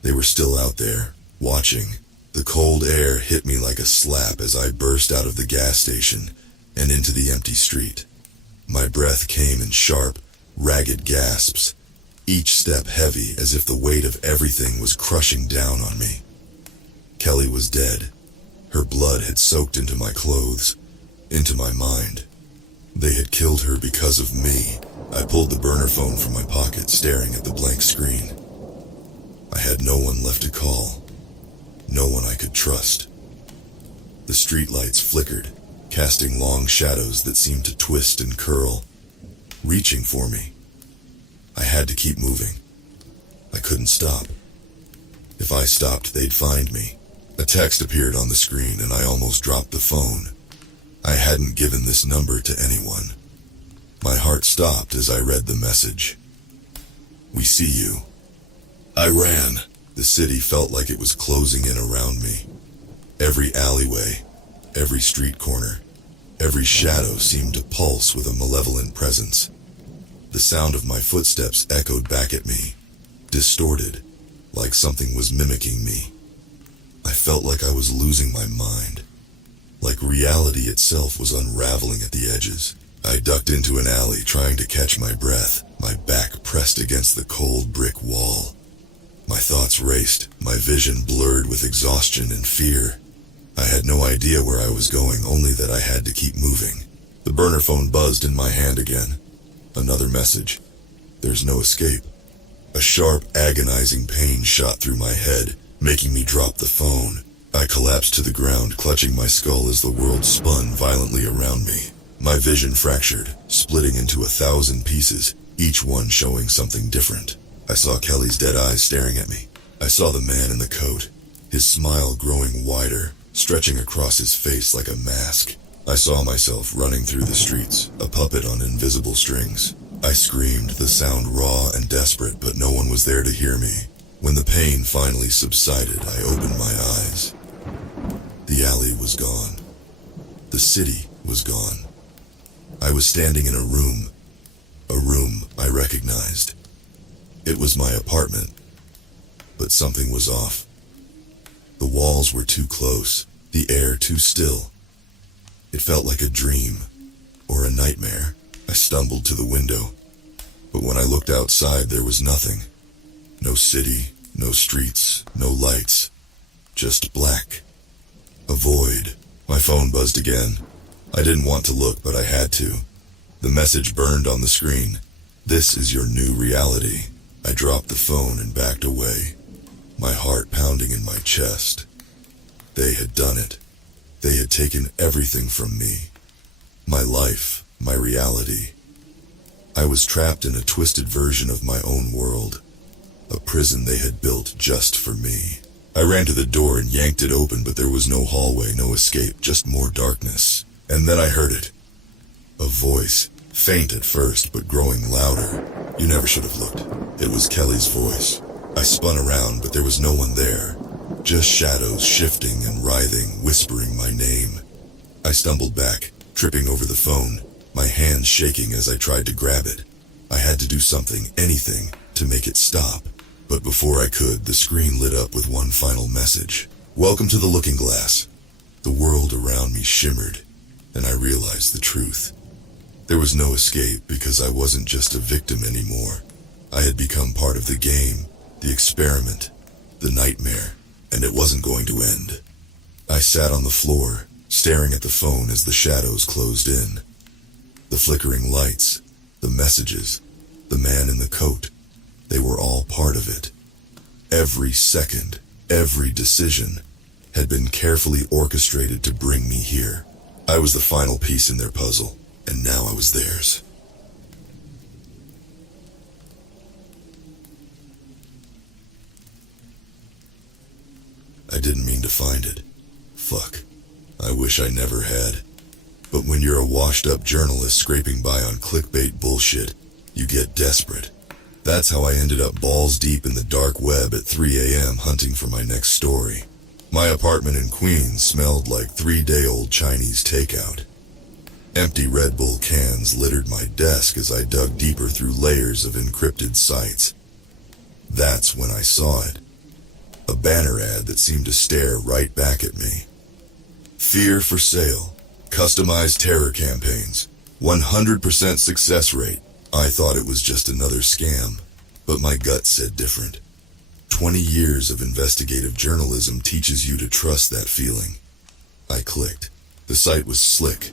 They were still out there, watching. The cold air hit me like a slap as I burst out of the gas station and into the empty street. My breath came in sharp, ragged gasps, each step heavy as if the weight of everything was crushing down on me. Kelly was dead. Her blood had soaked into my clothes, into my mind. They had killed her because of me. I pulled the burner phone from my pocket, staring at the blank screen. I had no one left to call. No one I could trust. The streetlights flickered, casting long shadows that seemed to twist and curl, reaching for me. I had to keep moving. I couldn't stop. If I stopped, they'd find me. A text appeared on the screen and I almost dropped the phone. I hadn't given this number to anyone. My heart stopped as I read the message. "We see you." I ran. The city felt like it was closing in around me. Every alleyway, every street corner, every shadow seemed to pulse with a malevolent presence. The sound of my footsteps echoed back at me, distorted, like something was mimicking me. I felt like I was losing my mind, like reality itself was unraveling at the edges. I ducked into an alley, trying to catch my breath, my back pressed against the cold brick wall. My thoughts raced, my vision blurred with exhaustion and fear. I had no idea where I was going, only that I had to keep moving. The burner phone buzzed in my hand again. Another message. There's no escape. A sharp, agonizing pain shot through my head, making me drop the phone. I collapsed to the ground, clutching my skull as the world spun violently around me. My vision fractured, splitting into 1,000 pieces, each one showing something different. I saw Kelly's dead eyes staring at me. I saw the man in the coat, his smile growing wider, stretching across his face like a mask. I saw myself running through the streets, a puppet on invisible strings. I screamed, the sound raw and desperate, but no one was there to hear me. When the pain finally subsided, I opened my eyes. The alley was gone. The city was gone. I was standing in a room I recognized. It was my apartment, but something was off. The walls were too close, the air too still. It felt like a dream, or a nightmare. I stumbled to the window, but when I looked outside there was nothing. No city, no streets, no lights, just black. A void. My phone buzzed again. I didn't want to look, but I had to. The message burned on the screen. "This is your new reality." I dropped the phone and backed away, my heart pounding in my chest. They had done it. They had taken everything from me. My life, my reality. I was trapped in a twisted version of my own world, a prison they had built just for me. I ran to the door and yanked it open, but there was no hallway, no escape, just more darkness. And then I heard it. A voice, faint at first, but growing louder. You never should have looked. It was Kelly's voice. I spun around, but there was no one there. Just shadows shifting and writhing, whispering my name. I stumbled back, tripping over the phone, my hands shaking as I tried to grab it. I had to do something, anything, to make it stop. But before I could, the screen lit up with one final message. "Welcome to the looking glass." The world around me shimmered, and I realized the truth. There was no escape because I wasn't just a victim anymore. I had become part of the game, the experiment, the nightmare, and it wasn't going to end. I sat on the floor, staring at the phone as the shadows closed in. The flickering lights, the messages, the man in the coat, they were all part of it. Every second, every decision had been carefully orchestrated to bring me here. I was the final piece in their puzzle, and now I was theirs. I didn't mean to find it. Fuck. I wish I never had. But when you're a washed-up journalist scraping by on clickbait bullshit, you get desperate. That's how I ended up balls deep in the dark web at 3 a.m. hunting for my next story. My apartment in Queens smelled like 3-day-old Chinese takeout. Empty Red Bull cans littered my desk as I dug deeper through layers of encrypted sites. That's when I saw it. A banner ad that seemed to stare right back at me. Fear for sale. Customized terror campaigns. 100% success rate. I thought it was just another scam, but my gut said different. 20 years of investigative journalism teaches you to trust that feeling. I clicked. The site was slick,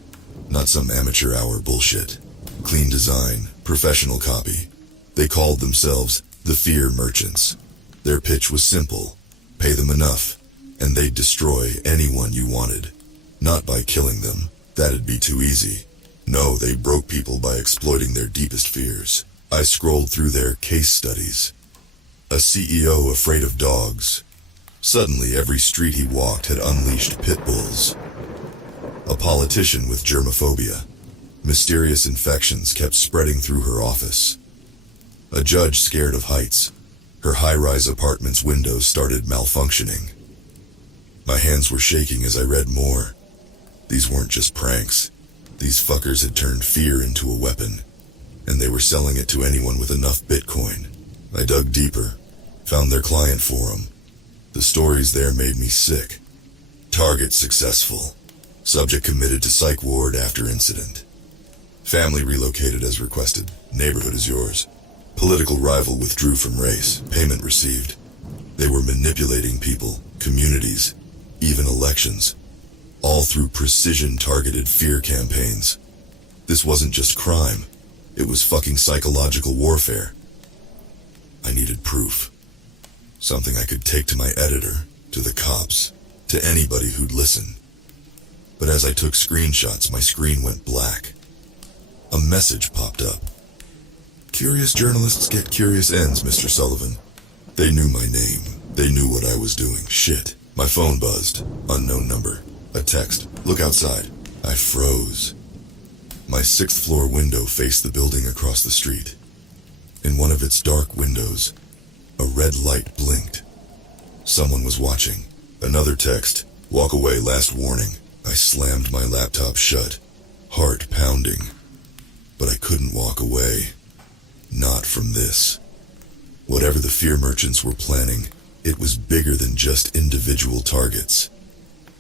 not some amateur hour bullshit. Clean design, professional copy. They called themselves the Fear Merchants. Their pitch was simple. Pay them enough, and they'd destroy anyone you wanted. Not by killing them. That'd be too easy. No, they broke people by exploiting their deepest fears. I scrolled through their case studies. A CEO afraid of dogs. Suddenly, every street he walked had unleashed pit bulls. A politician with germophobia. Mysterious infections kept spreading through her office. A judge scared of heights. Her high-rise apartment's windows started malfunctioning. My hands were shaking as I read more. These weren't just pranks. These fuckers had turned fear into a weapon, and they were selling it to anyone with enough Bitcoin. I dug deeper, found their client forum. The stories there made me sick. Target successful. Subject committed to psych ward after incident. Family relocated as requested. Neighborhood is yours. Political rival withdrew from race. Payment received. They were manipulating people, communities, even elections. All through precision-targeted fear campaigns. This wasn't just crime. It was fucking psychological warfare. I needed proof. Something I could take to my editor, to the cops, to anybody who'd listen. But as I took screenshots, my screen went black. A message popped up. Curious journalists get curious ends, Mr. Sullivan. They knew my name. They knew what I was doing. Shit. My phone buzzed. Unknown number. A text. Look outside. I froze. My 6th floor window faced the building across the street. In one of its dark windows, a red light blinked. Someone was watching. Another text. Walk away, last warning. I slammed my laptop shut, heart pounding. But I couldn't walk away. Not from this. Whatever the fear merchants were planning, it was bigger than just individual targets.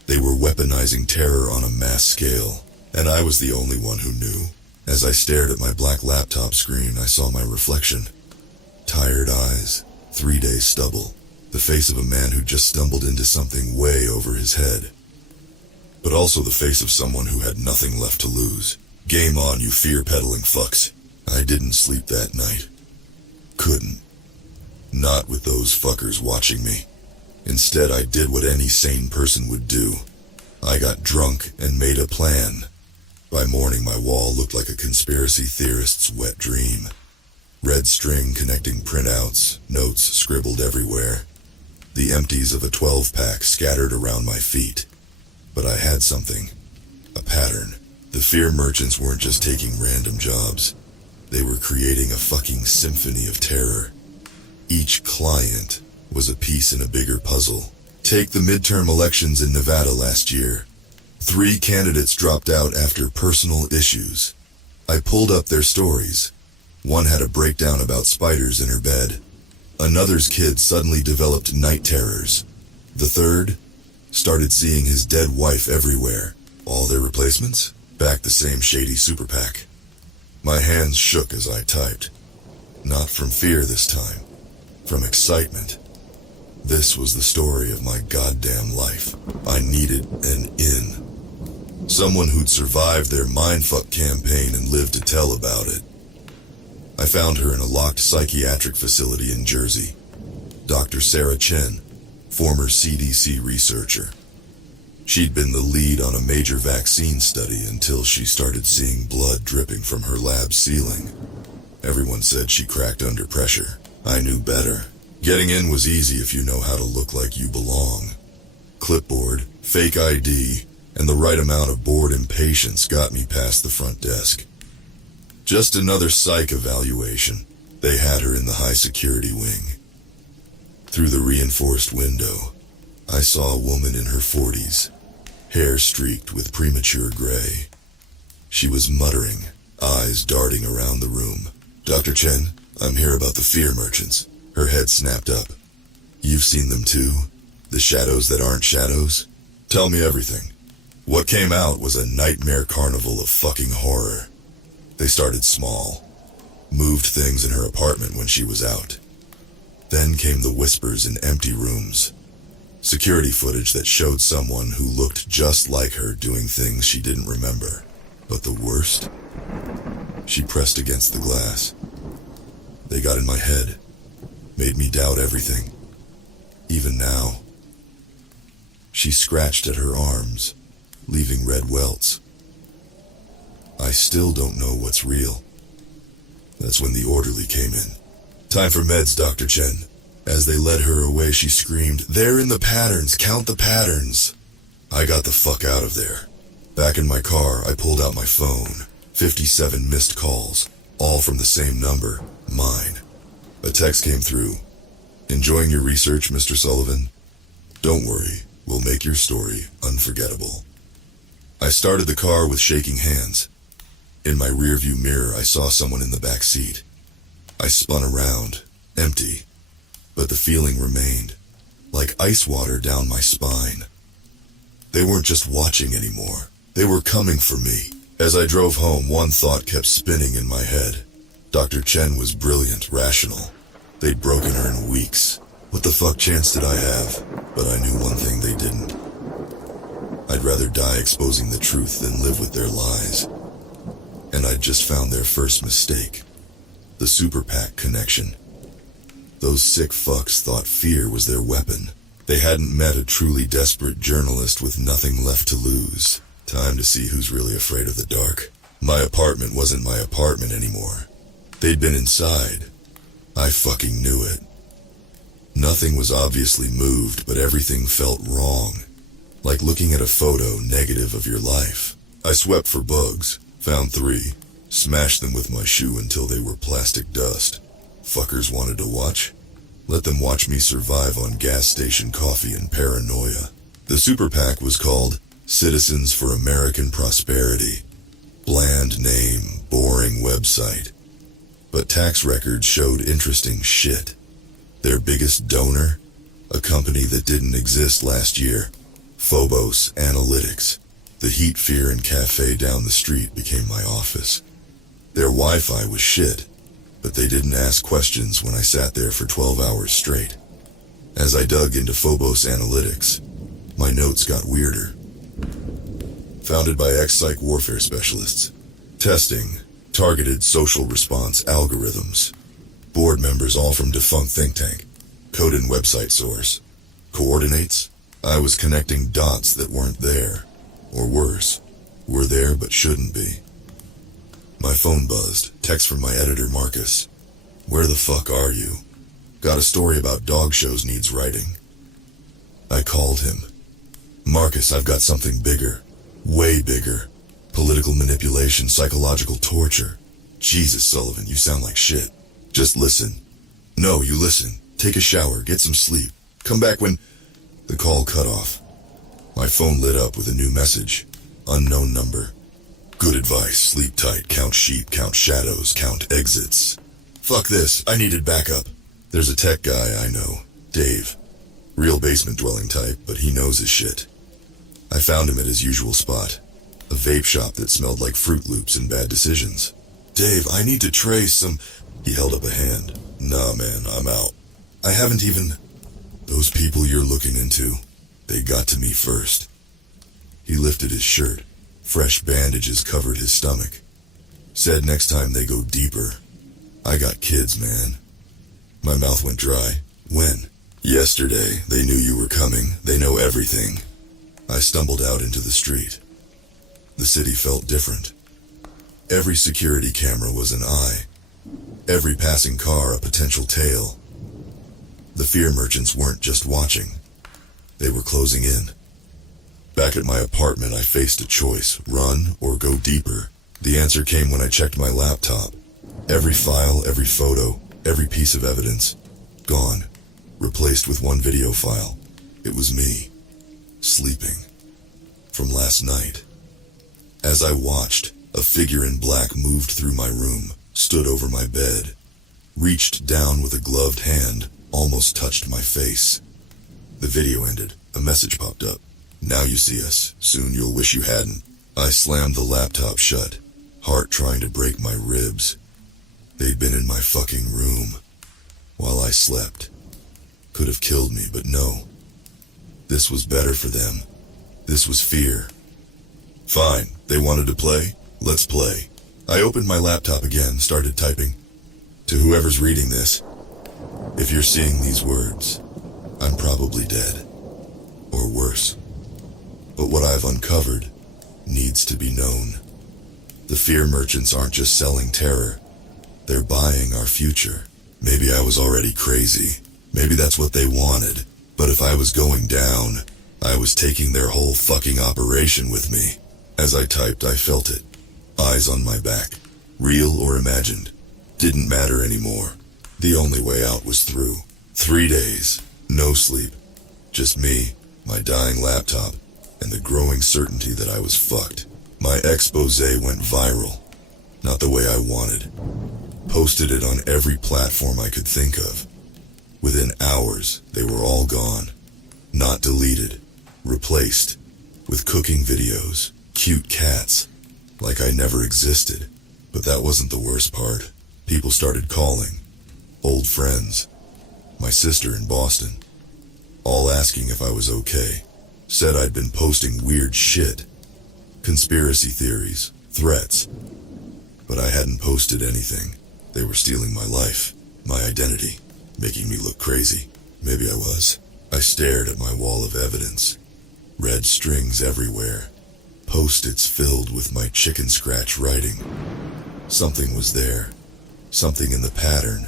They were weaponizing terror on a mass scale, and I was the only one who knew. As I stared at my black laptop screen, I saw my reflection. Tired eyes, 3-day stubble, the face of a man who just stumbled into something way over his head. But also the face of someone who had nothing left to lose. Game on, you fear-peddling fucks. I didn't sleep that night. Couldn't. Not with those fuckers watching me. Instead, I did what any sane person would do. I got drunk and made a plan. By morning, my wall looked like a conspiracy theorist's wet dream. Red string connecting printouts, notes scribbled everywhere. The empties of a 12-pack scattered around my feet. But I had something. A pattern. The fear merchants weren't just taking random jobs. They were creating a fucking symphony of terror. Each client was a piece in a bigger puzzle. Take the midterm elections in Nevada last year. 3 candidates dropped out after personal issues. I pulled up their stories. One had a breakdown about spiders in her bed. Another's kid suddenly developed night terrors. The third started seeing his dead wife everywhere. All their replacements? Back the same shady super PAC. My hands shook as I typed. Not from fear this time. From excitement. This was the story of my goddamn life. I needed an in. Someone who'd survived their mindfuck campaign and lived to tell about it. I found her in a locked psychiatric facility in Jersey. Dr. Sarah Chen, former CDC researcher. She'd been the lead on a major vaccine study until she started seeing blood dripping from her lab ceiling. Everyone said she cracked under pressure. I knew better. Getting in was easy if you know how to look like you belong. Clipboard, fake ID, and the right amount of bored impatience got me past the front desk. Just another psych evaluation. They had her in the high security wing. Through the reinforced window, I saw a woman in her 40s, hair streaked with premature gray. She was muttering, eyes darting around the room. Dr. Chen, I'm here about the fear merchants. Her head snapped up. You've seen them too? The shadows that aren't shadows? Tell me everything. What came out was a nightmare carnival of fucking horror. They started small. Moved things in her apartment when she was out. Then came the whispers in empty rooms. Security footage that showed someone who looked just like her doing things she didn't remember. But the worst? She pressed against the glass. They got in my head. Made me doubt everything. Even now. She scratched at her arms, leaving red welts. I still don't know what's real. That's when the orderly came in. Time for meds, Dr. Chen. As they led her away, she screamed, "They're in the patterns, count the patterns." I got the fuck out of there. Back in my car, I pulled out my phone. 57 missed calls, all from the same number, mine. A text came through. Enjoying your research, Mr. Sullivan? Don't worry, we'll make your story unforgettable. I started the car with shaking hands. In my rearview mirror, I saw someone in the back seat. I spun around, empty, but the feeling remained, like ice water down my spine. They weren't just watching anymore. They were coming for me. As I drove home, one thought kept spinning in my head. Dr. Chen was brilliant, rational. They'd broken her in weeks. What the fuck chance did I have? But I knew one thing they didn't. I'd rather die exposing the truth than live with their lies. And I'd just found their first mistake. The Super PAC connection. Those sick fucks thought fear was their weapon. They hadn't met a truly desperate journalist with nothing left to lose. Time to see who's really afraid of the dark. My apartment wasn't my apartment anymore. They'd been inside. I fucking knew it. Nothing was obviously moved, but everything felt wrong. Like looking at a photo negative of your life. I swept for bugs, found 3, smashed them with my shoe until they were plastic dust. Fuckers wanted to watch? Let them watch me survive on gas station coffee and paranoia. The Super PAC was called Citizens for American Prosperity. Bland name, boring website. But tax records showed interesting shit. Their biggest donor, a company that didn't exist last year, Phobos Analytics. The heat, fear, and cafe down the street became my office. Their Wi-Fi was shit, but they didn't ask questions when I sat there for 12 hours straight. As I dug into Phobos Analytics, my notes got weirder. Founded by ex-psych warfare specialists. Testing targeted social response algorithms. Board members all from defunct think tank. Code and website source. Coordinates? I was connecting dots that weren't there. Or worse, were there but shouldn't be. My phone buzzed. Text from my editor, Marcus. Where the fuck are you? Got a story about dog shows needs writing. I called him. Marcus, I've got something bigger. Way bigger. Political manipulation, psychological torture. Jesus, Sullivan, you sound like shit. Just listen. No, you listen. Take a shower, get some sleep. Come back when... The call cut off. My phone lit up with a new message. Unknown number. Good advice, sleep tight, count sheep, count shadows, count exits. Fuck this, I needed backup. There's a tech guy I know, Dave. Real basement dwelling type, but he knows his shit. I found him at his usual spot. A vape shop that smelled like Fruit Loops and bad decisions. Dave, I need to trace some... He held up a hand. Nah, man, I'm out. I haven't even... Those people you're looking into, they got to me first. He lifted his shirt. Fresh bandages covered his stomach. Said next time they go deeper. I got kids, man. My mouth went dry. When? Yesterday. They knew you were coming. They know everything. I stumbled out into the street. The city felt different. Every security camera was an eye. Every passing car a potential tail. The fear merchants weren't just watching. They were closing in. Back at my apartment, I faced a choice, run or go deeper. The answer came when I checked my laptop. Every file, every photo, every piece of evidence, gone. Replaced with one video file. It was me, sleeping. From last night. As I watched, a figure in black moved through my room, stood over my bed, reached down with a gloved hand, almost touched my face. The video ended. A message popped up. Now you see us. Soon you'll wish you hadn't. I slammed the laptop shut, heart trying to break my ribs. They'd been in my fucking room while I slept. Could have killed me, but no. This was better for them. This was fear. Fine, they wanted to play. Let's play. I opened my laptop again, started typing. To whoever's reading this, if you're seeing these words, I'm probably dead. Or worse. But what I've uncovered needs to be known. The fear merchants aren't just selling terror. They're buying our future. Maybe I was already crazy. Maybe that's what they wanted. But if I was going down, I was taking their whole fucking operation with me. As I typed, I felt it. Eyes on my back. Real or imagined. Didn't matter anymore. The only way out was through. 3 days. No sleep. Just me, my dying laptop, and the growing certainty that I was fucked. My expose went viral. Not the way I wanted. Posted it on every platform I could think of. Within hours, they were all gone. Not deleted. Replaced. With cooking videos. Cute cats. Like I never existed. But that wasn't the worst part. People started calling. Old friends. My sister in Boston. All asking if I was okay. Said I'd been posting weird shit. Conspiracy theories. Threats. But I hadn't posted anything. They were stealing my life. My identity. Making me look crazy. Maybe I was. I stared at my wall of evidence. Red strings everywhere. Post-its filled with my chicken scratch writing. Something was there. Something in the pattern.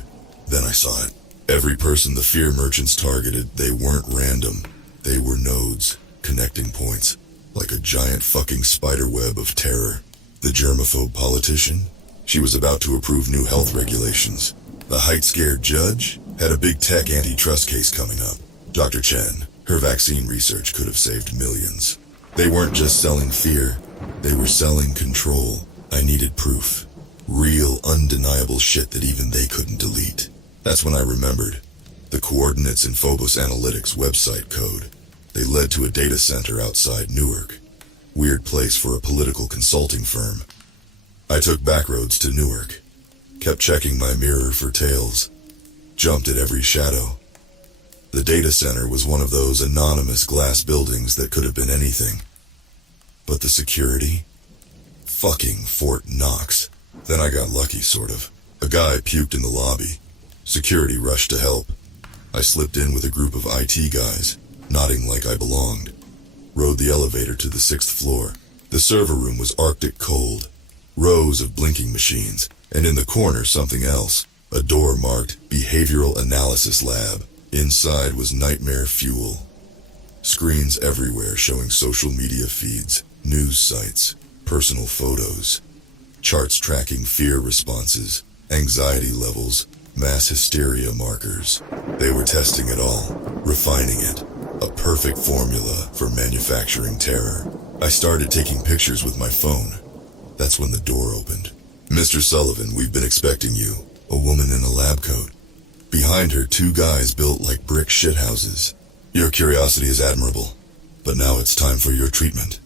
Then I saw it. Every person the fear merchants targeted, they weren't random. They were nodes, connecting points, like a giant fucking spider web of terror. The germaphobe politician? She was about to approve new health regulations. The height-scared judge had a big tech antitrust case coming up. Dr. Chen, her vaccine research could have saved millions. They weren't just selling fear, they were selling control. I needed proof. Real, undeniable shit that even they couldn't delete. That's when I remembered. The coordinates in Phobos Analytics website code. They led to a data center outside Newark. Weird place for a political consulting firm. I took back roads to Newark. Kept checking my mirror for tails. Jumped at every shadow. The data center was one of those anonymous glass buildings that could have been anything. But the security? Fucking Fort Knox. Then I got lucky, sort of. A guy puked in the lobby. Security rushed to help. I slipped in with a group of IT guys, nodding like I belonged. Rode the elevator to the 6th floor. The server room was Arctic cold. Rows of blinking machines, and in the corner something else. A door marked Behavioral Analysis Lab. Inside was nightmare fuel. Screens everywhere showing social media feeds, news sites, personal photos. Charts tracking fear responses, anxiety levels, mass hysteria markers. They were testing it all, refining it. A perfect formula for manufacturing terror. I started taking pictures with my phone. That's when the door opened. "Mr. Sullivan, we've been expecting you." A woman in a lab coat. Behind her, 2 guys built like brick shithouses. "Your curiosity is admirable, but now it's time for your treatment."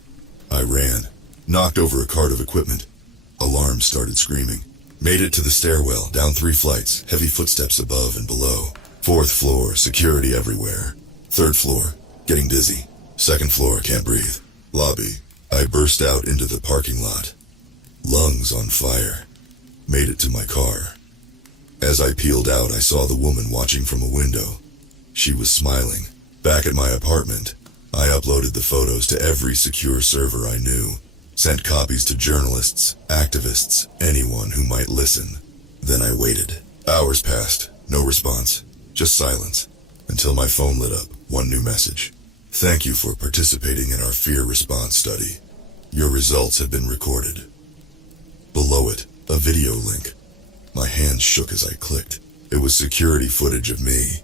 I ran, knocked over a cart of equipment. Alarms started screaming. Made it to the stairwell, down 3 flights, heavy footsteps above and below. 4th floor, security everywhere. 3rd floor, getting dizzy. 2nd floor, can't breathe. Lobby. I burst out into the parking lot. Lungs on fire. Made it to my car. As I peeled out, I saw the woman watching from a window. She was smiling. Back at my apartment, I uploaded the photos to every secure server I knew. Sent copies to journalists, activists, anyone who might listen. Then I waited. Hours passed, no response, just silence, until my phone lit up, one new message. "Thank you for participating in our fear response study. Your results have been recorded." Below it, a video link. My hands shook as I clicked. It was security footage of me,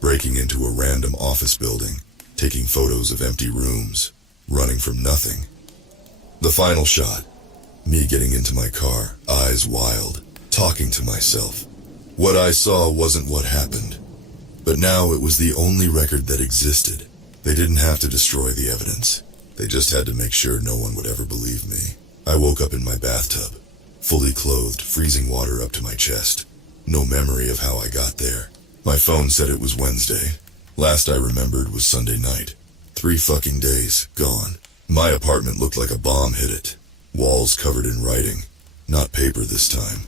breaking into a random office building, taking photos of empty rooms, running from nothing. The final shot, me getting into my car, eyes wild, talking to myself. What I saw wasn't what happened, but now it was the only record that existed. They didn't have to destroy the evidence. They just had to make sure no one would ever believe me. I woke up in my bathtub, fully clothed, freezing water up to my chest. No memory of how I got there. My phone said it was Wednesday. Last I remembered was Sunday night. 3 fucking days, gone. My apartment looked like a bomb hit it. Walls covered in writing. Not paper this time.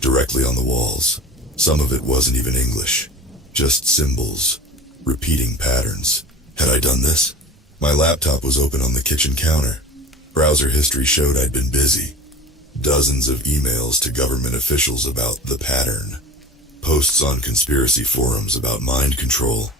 Directly on the walls. Some of it wasn't even English. Just symbols. Repeating patterns. Had I done this? My laptop was open on the kitchen counter. Browser history showed I'd been busy. Dozens of emails to government officials about the pattern. Posts on conspiracy forums about mind control.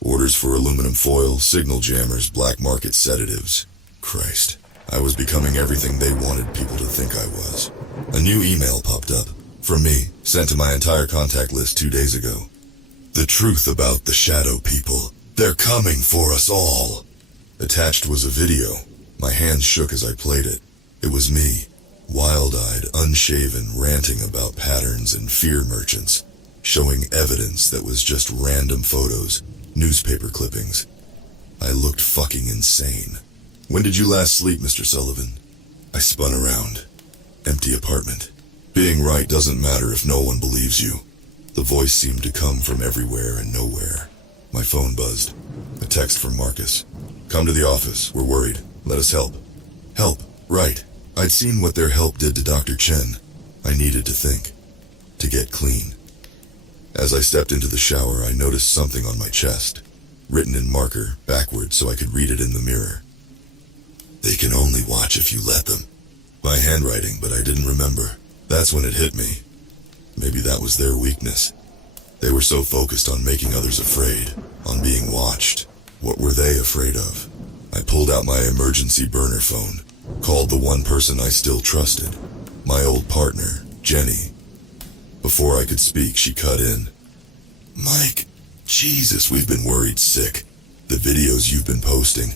Orders for aluminum foil, signal jammers, black market sedatives. Christ, I was becoming everything they wanted people to think I was. A new email popped up, from me, sent to my entire contact list 2 days ago. "The truth about the shadow people. They're coming for us all." Attached was a video. My hands shook as I played it. It was me, wild-eyed, unshaven, ranting about patterns and fear merchants, showing evidence that was just random photos, newspaper clippings. I looked fucking insane. "When did you last sleep, Mr. Sullivan?" I spun around. Empty apartment. Being right doesn't matter if no one believes you. The voice seemed to come from everywhere and nowhere. My phone buzzed. A text from Marcus. "Come to the office. We're worried. Let us help." Help, right. I'd seen what their help did to Dr. Chen. I needed to think. To get clean. As I stepped into the shower, I noticed something on my chest, written in marker, backwards so I could read it in the mirror. "They can only watch if you let them." My handwriting, but I didn't remember. That's when it hit me. Maybe that was their weakness. They were so focused on making others afraid, on being watched. What were they afraid of? I pulled out my emergency burner phone, called the one person I still trusted, my old partner, Jenny. Before I could speak, she cut in. "Mike, Jesus, we've been worried sick. The videos you've been posting."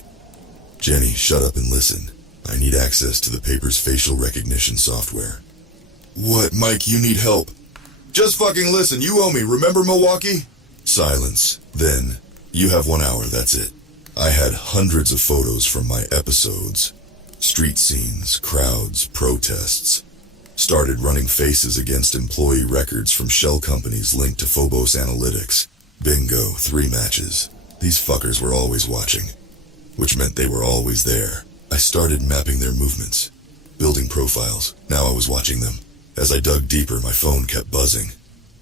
"Jenny, shut up and listen. I need access to the paper's facial recognition software." "What, Mike, you need help?" "Just fucking listen, you owe me, remember Milwaukee?" Silence. Then, "You have 1 hour, that's it." I had hundreds of photos from my episodes. Street scenes, crowds, protests. Started running faces against employee records from shell companies linked to Phobos Analytics. Bingo, 3 matches. These fuckers were always watching, which meant they were always there. I started mapping their movements, building profiles. Now I was watching them. As I dug deeper, my phone kept buzzing.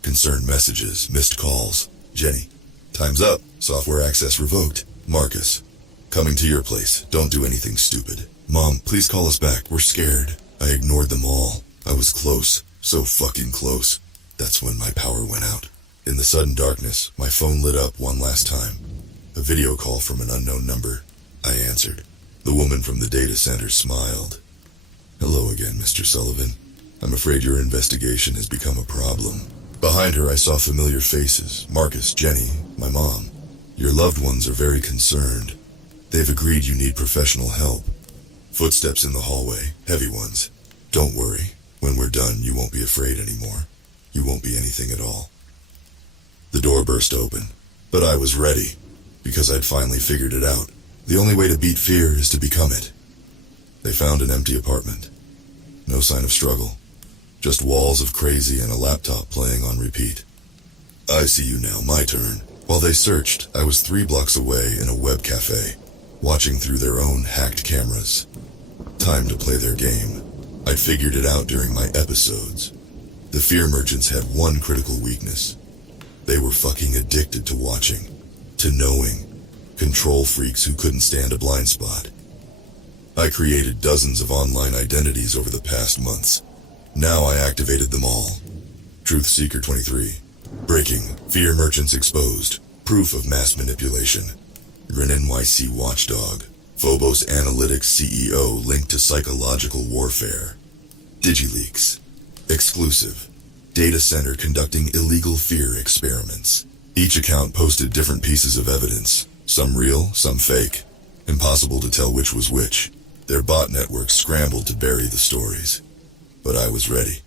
Concerned messages, missed calls. Jenny, time's up. Software access revoked. Marcus, coming to your place. Don't do anything stupid. Mom, please call us back. We're scared. I ignored them all. I was close. So fucking close. That's when my power went out. In the sudden darkness, my phone lit up one last time. A video call from an unknown number. I answered. The woman from the data center smiled. Hello again, Mr. Sullivan. I'm afraid your investigation has become a problem. Behind her, I saw familiar faces. Marcus, Jenny, my mom. Your loved ones are very concerned. They've agreed you need professional help. Footsteps in the hallway, heavy ones. Don't worry. When we're done, you won't be afraid anymore. You won't be anything at all. The door burst open, but I was ready, because I'd finally figured it out. The only way to beat fear is to become it. They found an empty apartment. No sign of struggle. Just walls of crazy and a laptop playing on repeat. I see you now, my turn. While they searched, I was 3 blocks away in a web cafe, watching through their own hacked cameras. Time to play their game. I'd figured it out during my episodes. The fear merchants had one critical weakness. They were fucking addicted to watching, to knowing. Control freaks who couldn't stand a blind spot. I created dozens of online identities over the past months. Now I activated them all. Truth Seeker 23. Breaking. Fear merchants exposed. Proof of mass manipulation. Grin NYC watchdog. Phobos Analytics CEO linked to psychological warfare. DigiLeaks. Exclusive. Data center conducting illegal fear experiments. Each account posted different pieces of evidence. Some real, some fake. Impossible to tell which was which. Their bot network scrambled to bury the stories. But I was ready.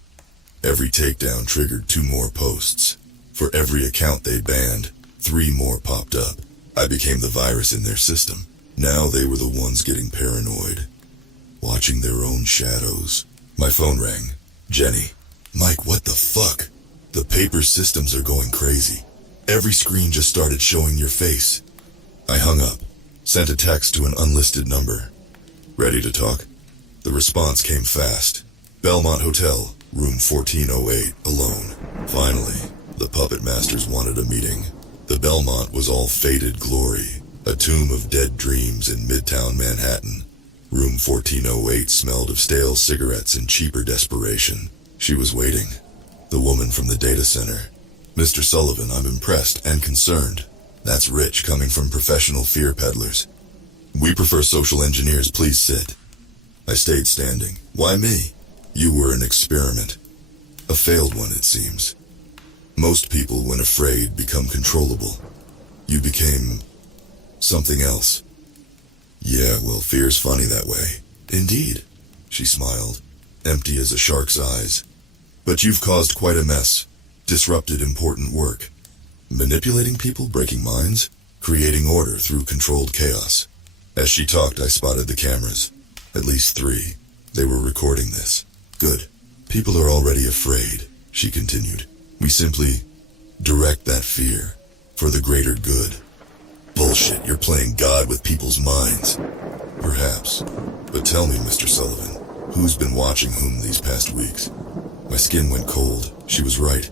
Every takedown triggered 2 more posts. For every account they banned, 3 more popped up. I became the virus in their system. Now they were the ones getting paranoid, watching their own shadows. My phone rang. Jenny. Mike, what the fuck? The paper systems are going crazy. Every screen just started showing your face. I hung up, sent a text to an unlisted number. Ready to talk? The response came fast. Belmont Hotel, room 1408, alone. Finally, the puppet masters wanted a meeting. The Belmont was all faded glory, a tomb of dead dreams in Midtown Manhattan. Room 1408 smelled of stale cigarettes and cheaper desperation. She was waiting. The woman from the data center. Mr. Sullivan, I'm impressed and concerned. That's rich coming from professional fear peddlers. We prefer social engineers, please sit. I stayed standing. Why me? You were an experiment. A failed one, it seems. Most people, when afraid, become controllable. You became something else. Yeah, well, fear's funny that way. Indeed. She smiled, empty as a shark's eyes. But you've caused quite a mess. Disrupted important work. Manipulating people, breaking minds, creating order through controlled chaos. As she talked, I spotted the cameras. At least 3. They were recording this. Good. People are already afraid, she continued. We simply direct that fear for the greater good. Bullshit, you're playing God with people's minds. Perhaps. But tell me, Mr. Sullivan, who's been watching whom these past weeks? My skin went cold. She was right.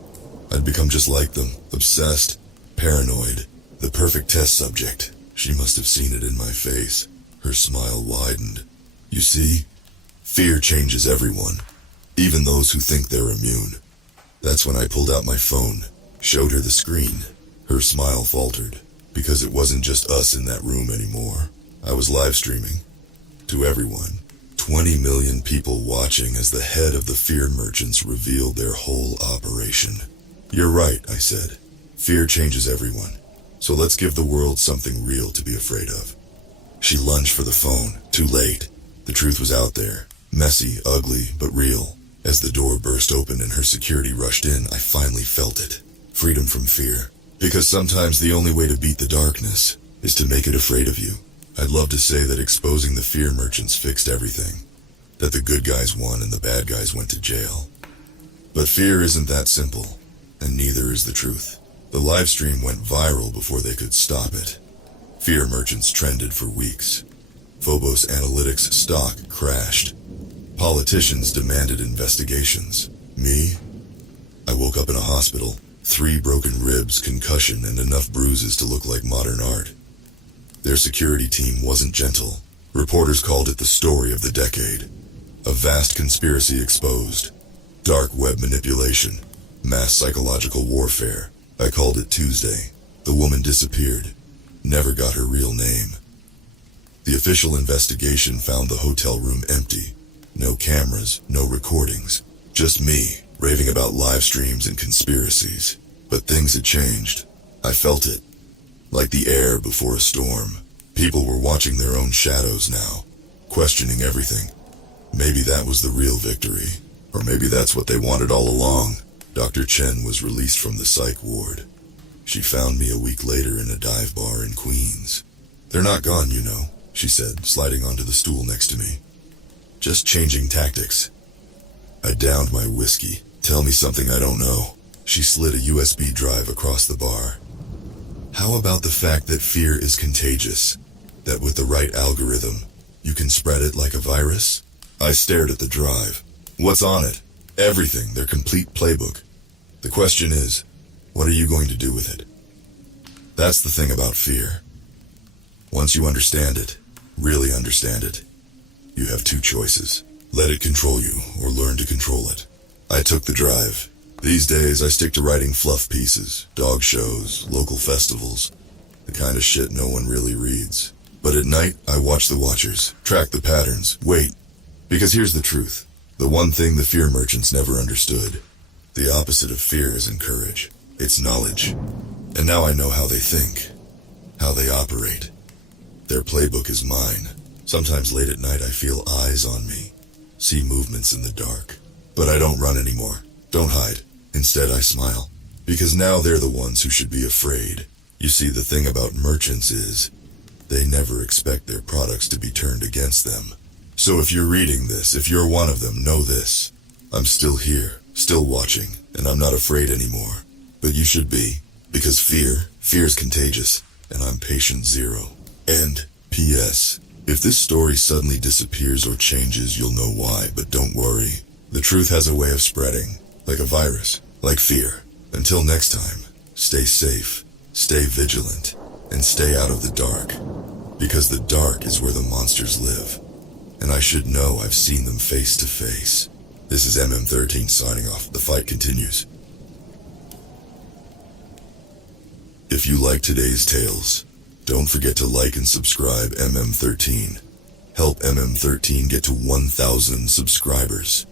I'd become just like them, obsessed, paranoid, the perfect test subject. She must have seen it in my face. Her smile widened. You see, fear changes everyone, even those who think they're immune. That's when I pulled out my phone, showed her the screen. Her smile faltered, because it wasn't just us in that room anymore. I was live streaming to everyone. 20 million people watching as the head of the fear merchants revealed their whole operation. You're right, I said. Fear changes everyone. So let's give the world something real to be afraid of. She lunged for the phone. Too late. The truth was out there. Messy, ugly, but real. As the door burst open and her security rushed in, I finally felt it. Freedom from fear. Because sometimes the only way to beat the darkness is to make it afraid of you. I'd love to say that exposing the fear merchants fixed everything, that the good guys won and the bad guys went to jail. But fear isn't that simple, and neither is the truth. The live stream went viral before they could stop it. Fear merchants trended for weeks. Phobos Analytics stock crashed. Politicians demanded investigations. Me? I woke up in a hospital, 3 broken ribs, concussion, and enough bruises to look like modern art. Their security team wasn't gentle. Reporters called it the story of the decade. A vast conspiracy exposed. Dark web manipulation. Mass psychological warfare. I called it Tuesday. The woman disappeared. Never got her real name. The official investigation found the hotel room empty. No cameras, no recordings. Just me, raving about live streams and conspiracies. But things had changed. I felt it. Like the air before a storm. People were watching their own shadows now. Questioning everything. Maybe that was the real victory. Or maybe that's what they wanted all along. Dr. Chen was released from the psych ward. She found me a week later in a dive bar in Queens. "They're not gone, you know," she said, sliding onto the stool next to me. "Just changing tactics." I downed my whiskey. "Tell me something I don't know." She slid a USB drive across the bar. "How about the fact that fear is contagious? That with the right algorithm, you can spread it like a virus?" I stared at the drive. "What's on it?" "Everything, their complete playbook. The question is, what are you going to do with it?" That's the thing about fear. Once you understand it, really understand it, you have 2 choices. Let it control you, or learn to control it. I took the drive. These days, I stick to writing fluff pieces, dog shows, local festivals, the kind of shit no one really reads. But at night, I watch the watchers, track the patterns, wait. Because here's the truth. The one thing the fear merchants never understood. The opposite of fear isn't courage. It's knowledge. And now I know how they think. How they operate. Their playbook is mine. Sometimes late at night I feel eyes on me. See movements in the dark. But I don't run anymore. Don't hide. Instead I smile. Because now they're the ones who should be afraid. You see, the thing about merchants is, they never expect their products to be turned against them. So if you're reading this, if you're one of them, know this. I'm still here, still watching, and I'm not afraid anymore. But you should be, because fear's contagious, and I'm patient zero. And, P.S. if this story suddenly disappears or changes, you'll know why, but don't worry. The truth has a way of spreading, like a virus, like fear. Until next time, stay safe, stay vigilant, and stay out of the dark. Because the dark is where the monsters live. And I should know I've seen them face to face. This is MM13 signing off. The fight continues. If you like today's tales, don't forget to like and subscribe MM13. Help MM13 get to 1,000 subscribers.